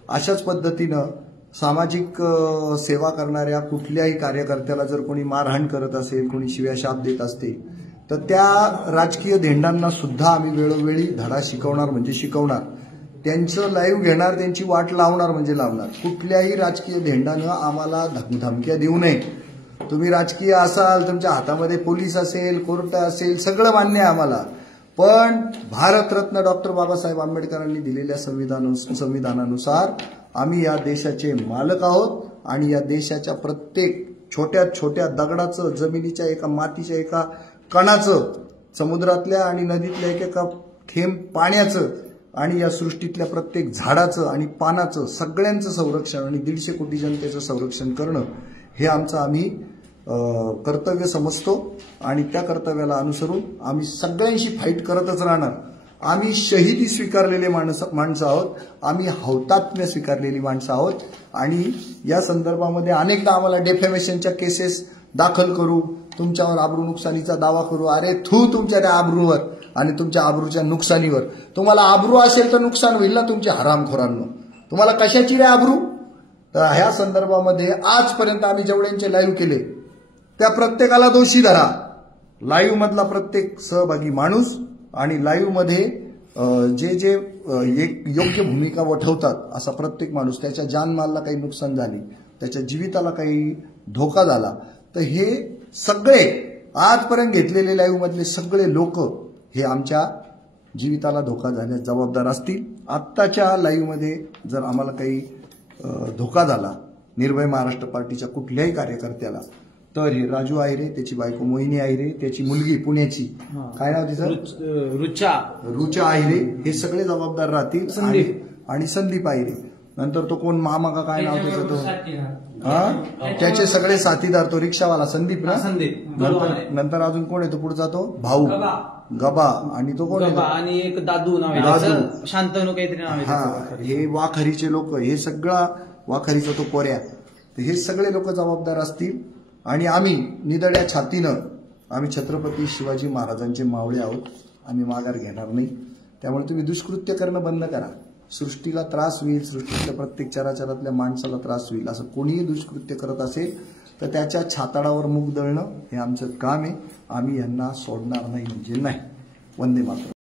अशाच पद्धतीनं सामाजिक सेवा करणाऱ्या कुठल्याही कार्यकर्त्याला जर कोणी मारहाण करत असेल, कोणी शिव्याशाप देत असते, तर त्या राजकीय धेंडांना सुद्धा आम्ही वेळोवेळी धडा शिकवणार म्हणजे शिकवणार. त्यांचं लाईव्ह घेणार, त्यांची वाट लावणार म्हणजे लावणार. कुठल्याही राजकीय धेंडानं आम्हाला धमक्या देऊ नये. तुम्ही राजकीय असाल, तुमच्या हातामध्ये पोलीस असेल, कोर्ट असेल, सगळं मान्य आहे आम्हाला. पण भारतरत्न डॉक्टर बाबासाहेब आंबेडकरांनी दिलेल्या संविधानानुसार आम्ही या देशाचे मालक आहोत. आणि या देशाच्या प्रत्येक छोट्यात छोट्या दगडाचं, जमिनीच्या एका मातीच्या एका कणाचं, समुद्रातल्या आणि नदीतल्या एका थेंब पाण्याचं, आणि या सृष्टीतल्या प्रत्येक झाडाचं आणि पानाचं, सगळ्यांचं संरक्षण आणि 150 कोटी जनतेचं संरक्षण करणं हे आमचं आम्ही कर्तव्य समजतो. आणि त्या कर्तव्याला अनुसरून आम्ही सगळ्यांशी फाईट करतच राहणार. आम्ही शहीदी स्वीकारलेले माणसं आहोत, आम्ही हौतात्म्य स्वीकारलेली माणसं आहोत. आणि या संदर्भामध्ये अनेकदा आम्हाला डेफेमेशनच्या केसेस दाखल करू, तुमच्यावर आबरू नुकसानीचा दावा करू. अरे तुमच्या त्या आबरूवर आणि तुमच्या आबरूच्या नुकसानीवर. तुम्हाला आबरू असेल तर नुकसान होईल ना तुमच्या हरामखोरांनो. तुम्हाला कशाची रे आबरू? तर ह्या संदर्भामध्ये आजपर्यंत आम्ही जेवढ्यांचे लाईव्ह केले त्या प्रत्येकाला दोषी धरा. लाईव्ह मधला प्रत्येक सहभागी माणूस आणि लाईव्ह मध्ये जे योग्य भूमिका वठवतात असा प्रत्येक माणूस, त्याच्या जानमालला काही नुकसान झाली, त्याच्या जीविताला काही धोका झाला, तर हे सगळे आजपर्यंत घेतलेले लाईव्ह मधले सगळे लोक हे आमच्या जीविताला धोका झाल्यास जबाबदार असतील. आत्ताच्या लाईव्ह मध्ये जर आम्हाला काही धोका झाला निर्भय महाराष्ट्र पार्टीच्या कुठल्याही कार्यकर्त्याला, तर हे राजू आहिरे, त्याची बायको मोहिनी आहिरे, त्याची मुलगी पुण्याची, काय नाव तिचं, रुचा आहिरे, हे सगळे जबाबदार राहतील. आणि संदीप आहिरे, नंतर तो कोण मामा का काय नाव त्याचं, तो त्याचे सगळे साथीदार, तो रिक्षावाला संदीप ना, नंतर अजून कोण येतो पुढचा, तो भाऊ गबा, आणि तो कोण येतो, आणि एक दादू नाव आहे, शांतनू काहीतरी नाव आहे. हे वाखरीचे लोक, हे सगळा वाखरीचा तो कोऱ्या, हे सगळे लोक जबाबदार असतील. आणि आम्ही निदड्या छातीनं आम्ही छत्रपती शिवाजी महाराजांचे मावळे आहोत, आम्ही माघार घेणार नाही. त्यामुळे तुम्ही दुष्कृत्य करणं बंद करा. सृष्टीला त्रास होईल, सृष्टीतल्या प्रत्येक चराचरातल्या माणसाला त्रास होईल, असं कोणीही दुष्कृत्य करत असेल तर त्याच्या छाताडावर मूग दळणं हे आमचं काम आहे. आम्ही यांना सोडणार नाही म्हणजे नाही. वंदे मातरम.